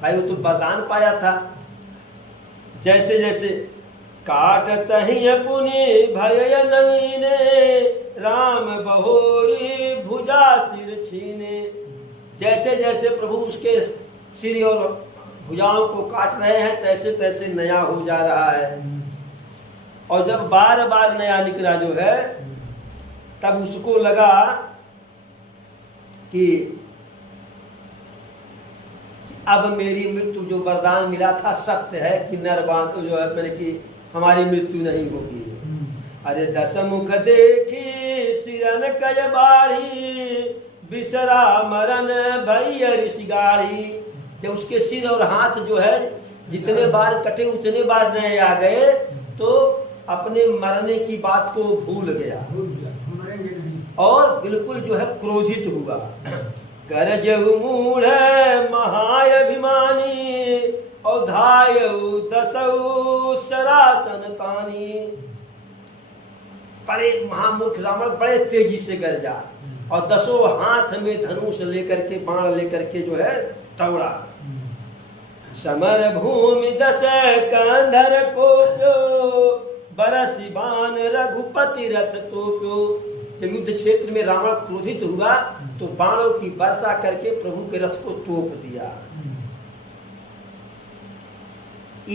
भाई वो तो वरदान पाया था। जैसे जैसे काटत ही पुनि भय नवीने, राम बहोरी भुजा सिर छीने। जैसे जैसे प्रभु उसके सिर और भुजाओं को काट रहे हैं तैसे तैसे नया हो जा रहा है। और जब बार बार नया निकला जो है तब उसको लगा कि अब मेरी मृत्यु जो वरदान मिला था सत्य है कि नरबान जो है मैंने कि हमारी मृत्यु नहीं होगी। अरे 10 मुख देखी सिरन कय बाढ़ी, बिसरा मरन भैया ऋषि गाड़ी। जब उसके सिर और हाथ जो है जितने बार कटे उतने बार नए आ गए तो अपने मरने की बात को भूल गया और बिल्कुल जो है क्रोधित हुआ। करजहु मूढ़ महाअभिमानी, और धायउ 10 सरासन तानी। बड़े महामूर्ख रावण बड़े तेजी से गरजा और 10 हाथ में धनुष लेकर के बाण लेकर के जो है दौड़ा। समर भूमि 10 कंधर को प्यो, बरसी बाण रघुपति रथ तो प्यो। जब युद्ध क्षेत्र में रावण क्रोधित हुआ तो बाणों की वर्षा करके प्रभु के रथ को तोप दिया।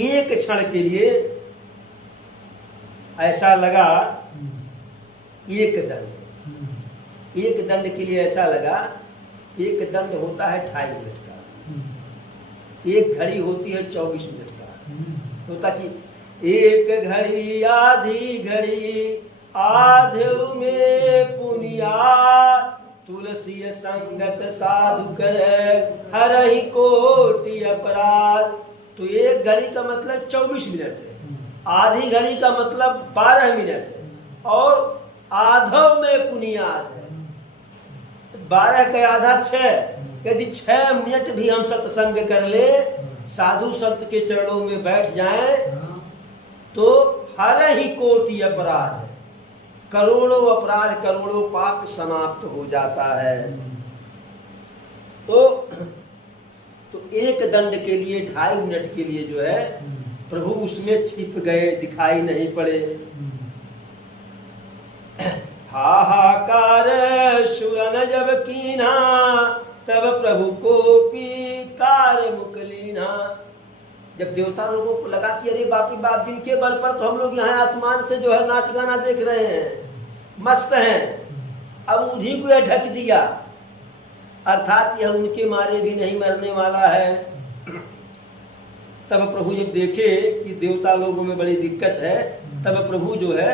एक क्षण के लिए ऐसा लगा एक दंड के लिए ऐसा लगा। एक दंड होता है 2.5 मिनट का, एक घड़ी होती है 24 मिनट का। होता कि एक घड़ी आधी घड़ी, आधे में पुनिया, तुलसी संगत साधु कर हरहि कोटि अपराध। तो एक घड़ी का मतलब 24 मिनट है, आधी घड़ी का मतलब 12 मिनट है और आधो में पुनियाद है। 12 का आधा 6, यदि 6 मिनट भी हम सत्संग कर ले, साधु संत के चरणों में बैठ जाएं, तो हर ही कोटि अपराध, करोड़ों अपराध, करोड़ों पाप समाप्त हो जाता है। तो एक दंड के लिए 2.5 मिनट के लिए जो है प्रभु उसमें छिप गए, दिखाई नहीं पड़े। हाहाकार सुरन जब कीन्हा, तब प्रभु को पीकार मुकलीना। जब देवता लोगों को लगा कि अरे बाप रे बाप, दिन के बल पर तो हम लोग यहाँ आसमान से जो है नाच गाना देख रहे हैं, मस्त हैं, अब उन्हीं को यह ढक दिया, अर्थात यह उनके मारे भी नहीं मरने वाला है। तब प्रभु जब देखे कि देवता लोगों में बड़ी दिक्कत है, तब प्रभु जो है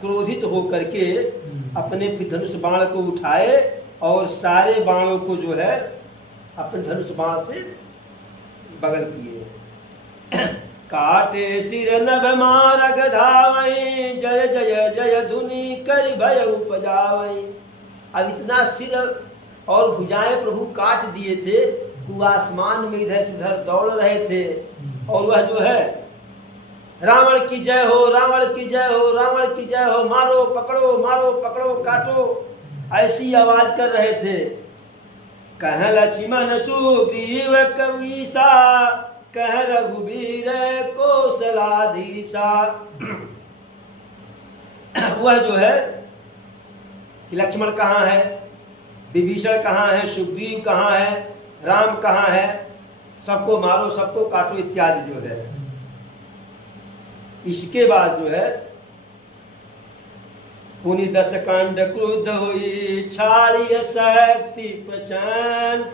क्रोधित होकर के अपने धनुष बाण को उठाए और सारे बाणों को जो है अपने धनुष बाण से बगल किए। काटे सिर नभ मारग धावई, जय जय जय धुनि कर भय उपजावई। अब इतना सिर और भुजाएं प्रभु काट दिए थे, वो आसमान में इधर से उधर दौड़ रहे थे, और वह जो है रावण की जय हो, रावण की जय हो, रावण की जय हो, मारो पकड़ो, मारो पकड़ो, काटो, ऐसी आवाज कर रहे थे। कह लक्ष्मण सुग्रीव कवीसा, कह रघुवीर कौशलाधीसा। वह जो है कि लक्ष्मण कहाँ है, विभीषण कहाँ है, सुग्रीव कहाँ है, राम कहाँ है, सबको मारो, सबको काटो इत्यादि जो है। इसके बाद जो है पुनि 10 कांड क्रुद्ध हुई, छाड़िय शक्ति प्रचंड,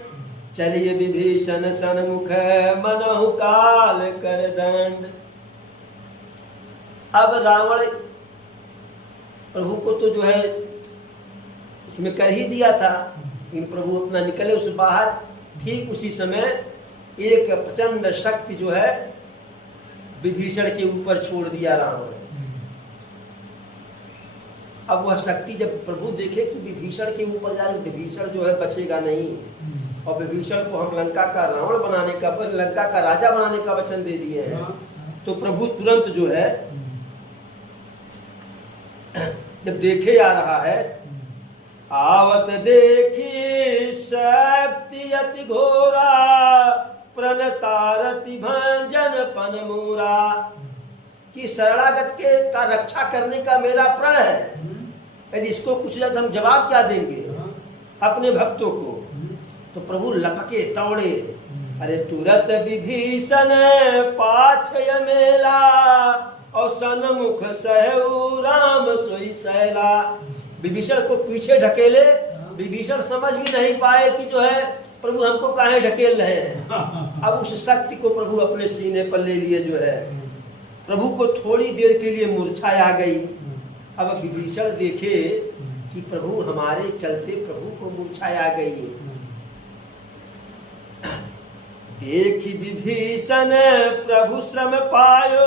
चलिए विभीषण सन्मुख मनहु काल कर दंड। अब रावण प्रभु को तो जो है उसमें कर ही दिया था, इन प्रभु अपना निकले उस बाहर। ठीक उसी समय एक प्रचंड शक्ति जो है विभीषण के ऊपर छोड़ दिया रावण ने। अब वह शक्ति जब प्रभु देखे कि विभीषण के ऊपर जाए, विभीषण जो है बचेगा नहीं, और विभीषण को हम लंका का रावण बनाने का, लंका का राजा बनाने का वचन दे दिए हैं, तो प्रभु तुरंत जो है जब देखे आ रहा है, आवत देखी शक्ति अति घोरा, प्रणतारति भंजन पन मूरा। कि शरणागत के का रक्षा करने का मेरा प्रण है, यदि इसको कुछ ज्यादा हम जवाब क्या देंगे अपने भक्तों को। तो प्रभु लपके तौड़े, अरे तुरत विभीषण पाछय मेला, और सन्मुख सहु राम सोई सहला। विभीषण को पीछे ढकेले, विभीषण समझ भी नहीं पाए कि जो है प्रभु हमको काहे ढकेल रहे हैं। अब उस शक्ति को प्रभु अपने सीने पर ले लिए जो है, प्रभु को थोड़ी देर के लिए मूर्छा आ गई। अब विभीषण देखे कि प्रभु हमारे चलते प्रभु को मूर्छा आ गई। देखी विभीषण प्रभु श्रम पायो,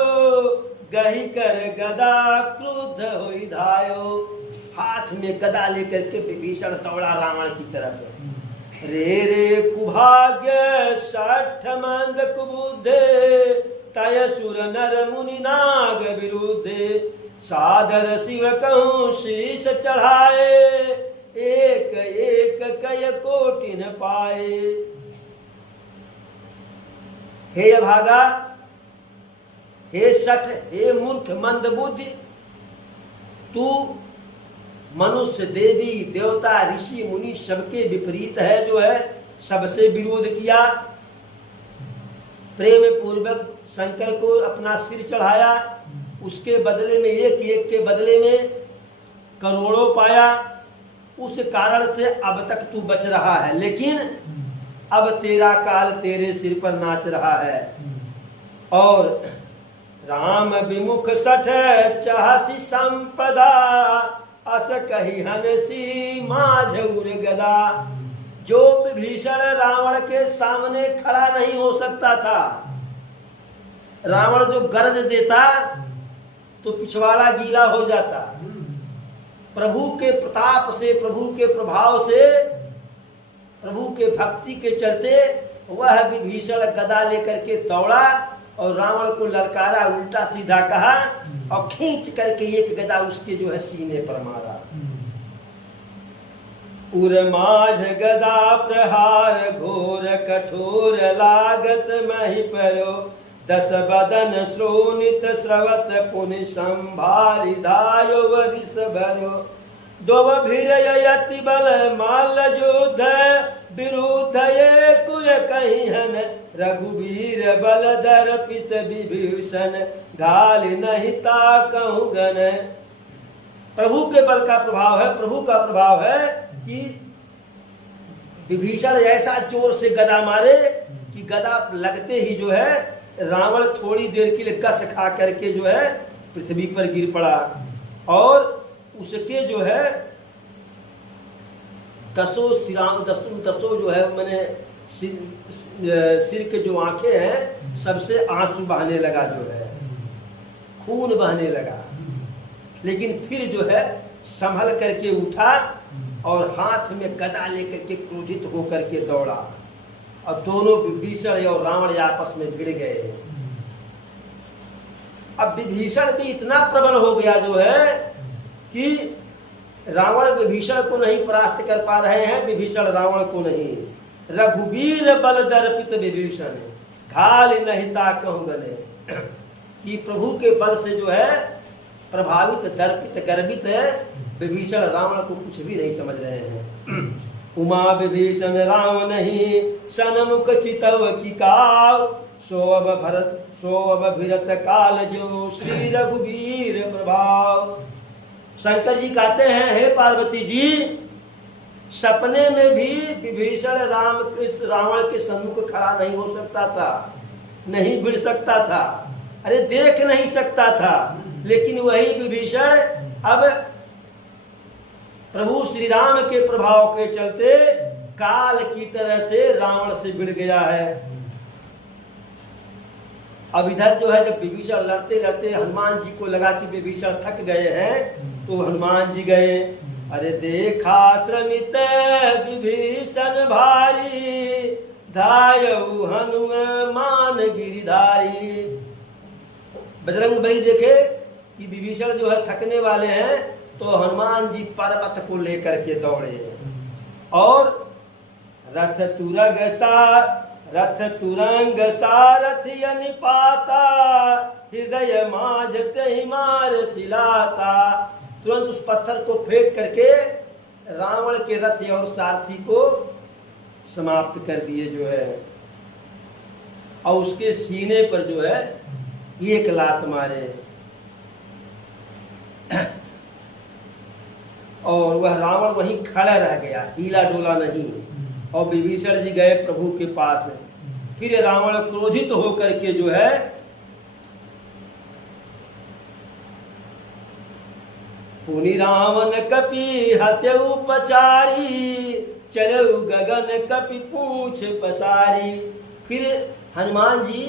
गही कर गदा क्रुद्ध होई धायो। हाथ में गदा लेकर के विभीषण दौड़ा रावण की तरफ। रे रे कुभाग्य षठ मंद कुबुद्धे, तय सुर नर मुनि नाग विरुद्धे। सादर शिव कहूँ शीस चढ़ाए, एक एक कय कोटि न पाए। हे अभागा, हे शठ, हे मूर्ख मंद बुद्धि, तू मनुष्य देवी देवता ऋषि मुनि सबके विपरीत है, जो है सबसे विरोध किया। प्रेम पूर्वक शंकर को अपना सिर चढ़ाया, उसके बदले में एक एक के बदले में करोड़ों पाया। उस कारण से अब तक तू बच रहा है, लेकिन अब तेरा काल तेरे सिर पर नाच रहा है। और राम विमुख सठ चाहसी संपदा, अस कही हनसी माझउर गदा। जो विभीषण रावण के सामने खड़ा नहीं हो सकता था, रावण जो गर्ज देता तो पिछवाड़ा गीला हो जाता, प्रभु के प्रताप से, प्रभु के प्रभाव से, प्रभु के भक्ति के चलते वह विभीषण गदा लेकर के दौड़ा और रावण को ललकारा, उल्टा सीधा कहा और खींच करके एक गदा उसके जो है सीने पर मारा। उर्माझ गदा प्रहार घोर कठोर लागत मही परो, दस बदन श्रोणित स्रवत पुनि संभारि धायो वरिस भरो, दोव भिरयति बल माल जोध विरुद्ध एक कहिहन, रघुवीर बल दर्पित विभीषण घाल नहीं ताकहु गन। प्रभु के बल का प्रभाव है, प्रभु का प्रभाव है कि विभीषण ऐसा जोर से गदा मारे कि गदा लगते ही जो है रावण थोड़ी देर के लिए कस खा करके जो है पृथ्वी पर गिर पड़ा और उसके जो है दसों जो है मैंने सिर के जो आंखें हैं सबसे आंसू बहने लगा, जो है खून बहने लगा, लेकिन फिर जो है संभल करके उठा और हाथ में गदा लेकर के क्रोधित होकर के दौड़ा और दोनों विभीषण और रावण आपस में भिड़ गए। अब विभीषण भी इतना प्रबल हो गया जो है कि रावण विभीषण को नहीं परास्त कर पा रहे हैं, विभीषण रावण को नहीं। रघुवीर बल दर्पित विभीषण घाल नहीं ताकहु गने, कि प्रभु के बल से जो है प्रभावित, दर्पित, गर्वित विभीषण रावण को कुछ भी नहीं समझ रहे हैं। उमा विभीषण राम नहीं सनमुख चितव की काव, सोअब भिरत काल जो श्री रघुवीर प्रभाव। शंकर जी कहते हैं, हे पार्वती जी, सपने में भी विभीषण रावण के सम्मुख खड़ा नहीं हो सकता था, नहीं भिड़ सकता था, अरे देख नहीं सकता था, लेकिन वही विभीषण अब प्रभु श्री राम के प्रभाव के चलते काल की तरह से रावण से भिड़ गया है। अब इधर जो है जब विभीषण लड़ते लड़ते हनुमान जी को लगा कि विभीषण थक गए हैं, तो हनुमान जी गए, अरे देखा श्रमित विभीषण भारी, धायऊ हनुमान गिरिधारी। बजरंगबली देखे कि विभीषण जो है थकने वाले हैं, तो हनुमान जी पर्वत को लेकर के दौड़े और रथ तुरंग सारथि निपाता, हृदय माझते ही मार सिलाता। तुरंत उस पत्थर को फेंक करके रावण के रथ और सारथी को समाप्त कर दिए जो है, और उसके सीने पर जो है एक लात मारे और वह रावण वहीं खड़ा रह गया, हिला डोला नहीं। और विभीषण जी गए प्रभु के पास, फिर रावण क्रोधित होकर के जो है पुनि रावण कपि हत्यु पचारी, चलऊ गगन कपि पूछ पसारी। फिर हनुमान जी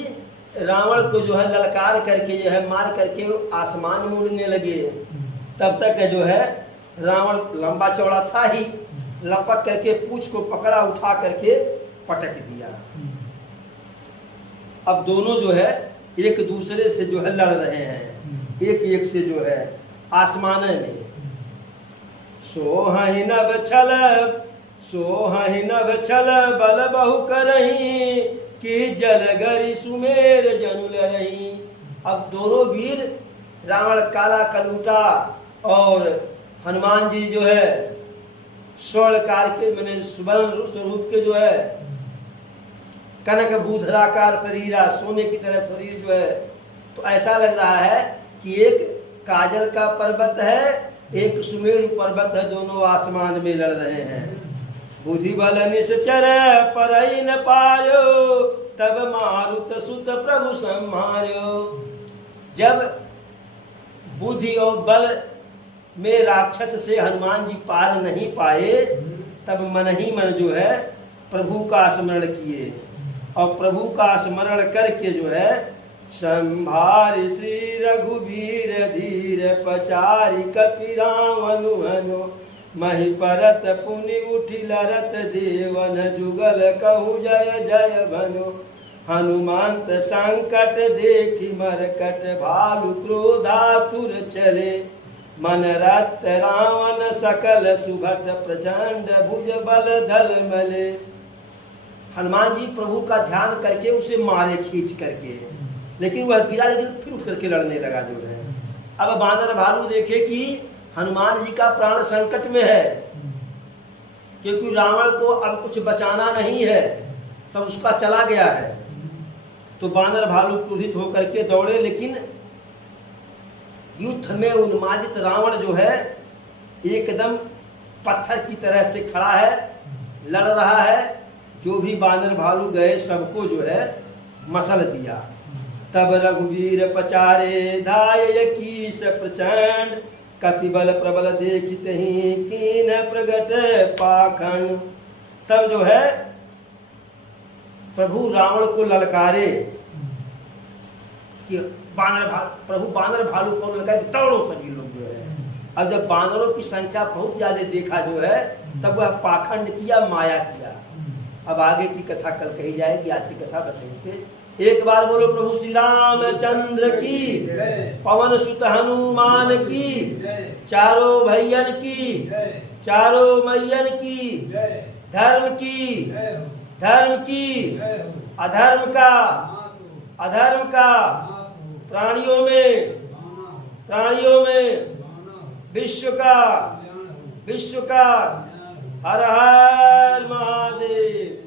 रावण को जो है ललकार करके जो है मार करके आसमान में उड़ने लगे। तब तक जो है रावण लंबा चौड़ा था ही, लपक करके पूंछ को पकड़ा, उठा करके पटक दिया। अब दोनों जो है एक दूसरे से जो है लड़ रहे हैं, एक एक से जो है आसमान में। सोहि नभ छल बल बहु करही, कि जलगरि सुमेर जनुल रही। अब दोनों वीर रावण काला कलूटा और हनुमान जी जो है स्वर्णकार के मैंने सुवर्ण स्वरूप के जो है कनक बूधराकार शरीरा, सोने की तरह शरीर जो है, तो ऐसा लग रहा है कि एक काजल का पर्वत है, एक सुमेरु पर्वत है, दोनों आसमान में लड़ रहे हैं। बुद्धि बल निश्चर परई न पायो, तब मारुत सुत प्रभु संहार्यो। जब बुद्धि और बल में राक्षस से हनुमान जी पार नहीं पाए, तब मन ही मन जो है प्रभु का स्मरण किए और प्रभु का स्मरण करके जो है संभार श्री रघुवीर धीर पचारि कपि रावनु हनु मही परत पुनि उठि लरत देवन जुगल कहु जय जय भनु हनुमंत संकट देखि मरकट भालु क्रोधातुर चले मन रत रावण सकल सुभट प्रचंड भुज बल धल मले। हनुमान जी प्रभु का ध्यान करके उसे मारे खींच करके, लेकिन वह गिरा, लेकिन फिर उठ करके लड़ने लगा जो है। अब बानर भालू देखे कि हनुमान जी का प्राण संकट में है, क्योंकि रावण को अब कुछ बचाना नहीं है, सब उसका चला गया है। तो बानर भालू क्रोधित होकर के दौड़े, लेकिन युद्ध में उन्मादित रावण जो है एकदम पत्थर की तरह से खड़ा है, लड़ रहा है। जो भी बानर भालू गए सबको जो है मसल दिया। तब रघुवीर पचारे धाय कीस प्रचंड कपिबल प्रबल देखित ही कीन प्रगट पाखंड। तब जो है प्रभु रावण को ललकारे कि प्रभु बानर भालू को ललकारे कि दौड़ो सभी लोग जो है। अब जब बानरों की संख्या बहुत ज्यादा देखा जो है, तब वह पाखंड किया, माया किया। अब आगे की कथा कल कही जाएगी, आज की कथा बस यहीं पे। एक बार बोलो प्रभु श्री रामचंद्र की, पवन सुत हनुमान की, चारों भैयन की, चारों मैयन की, धर्म की, धर्म की, अधर्म का, अधर्म का, प्राणियों में विश्व का, विश्व का। हर हर महादेव।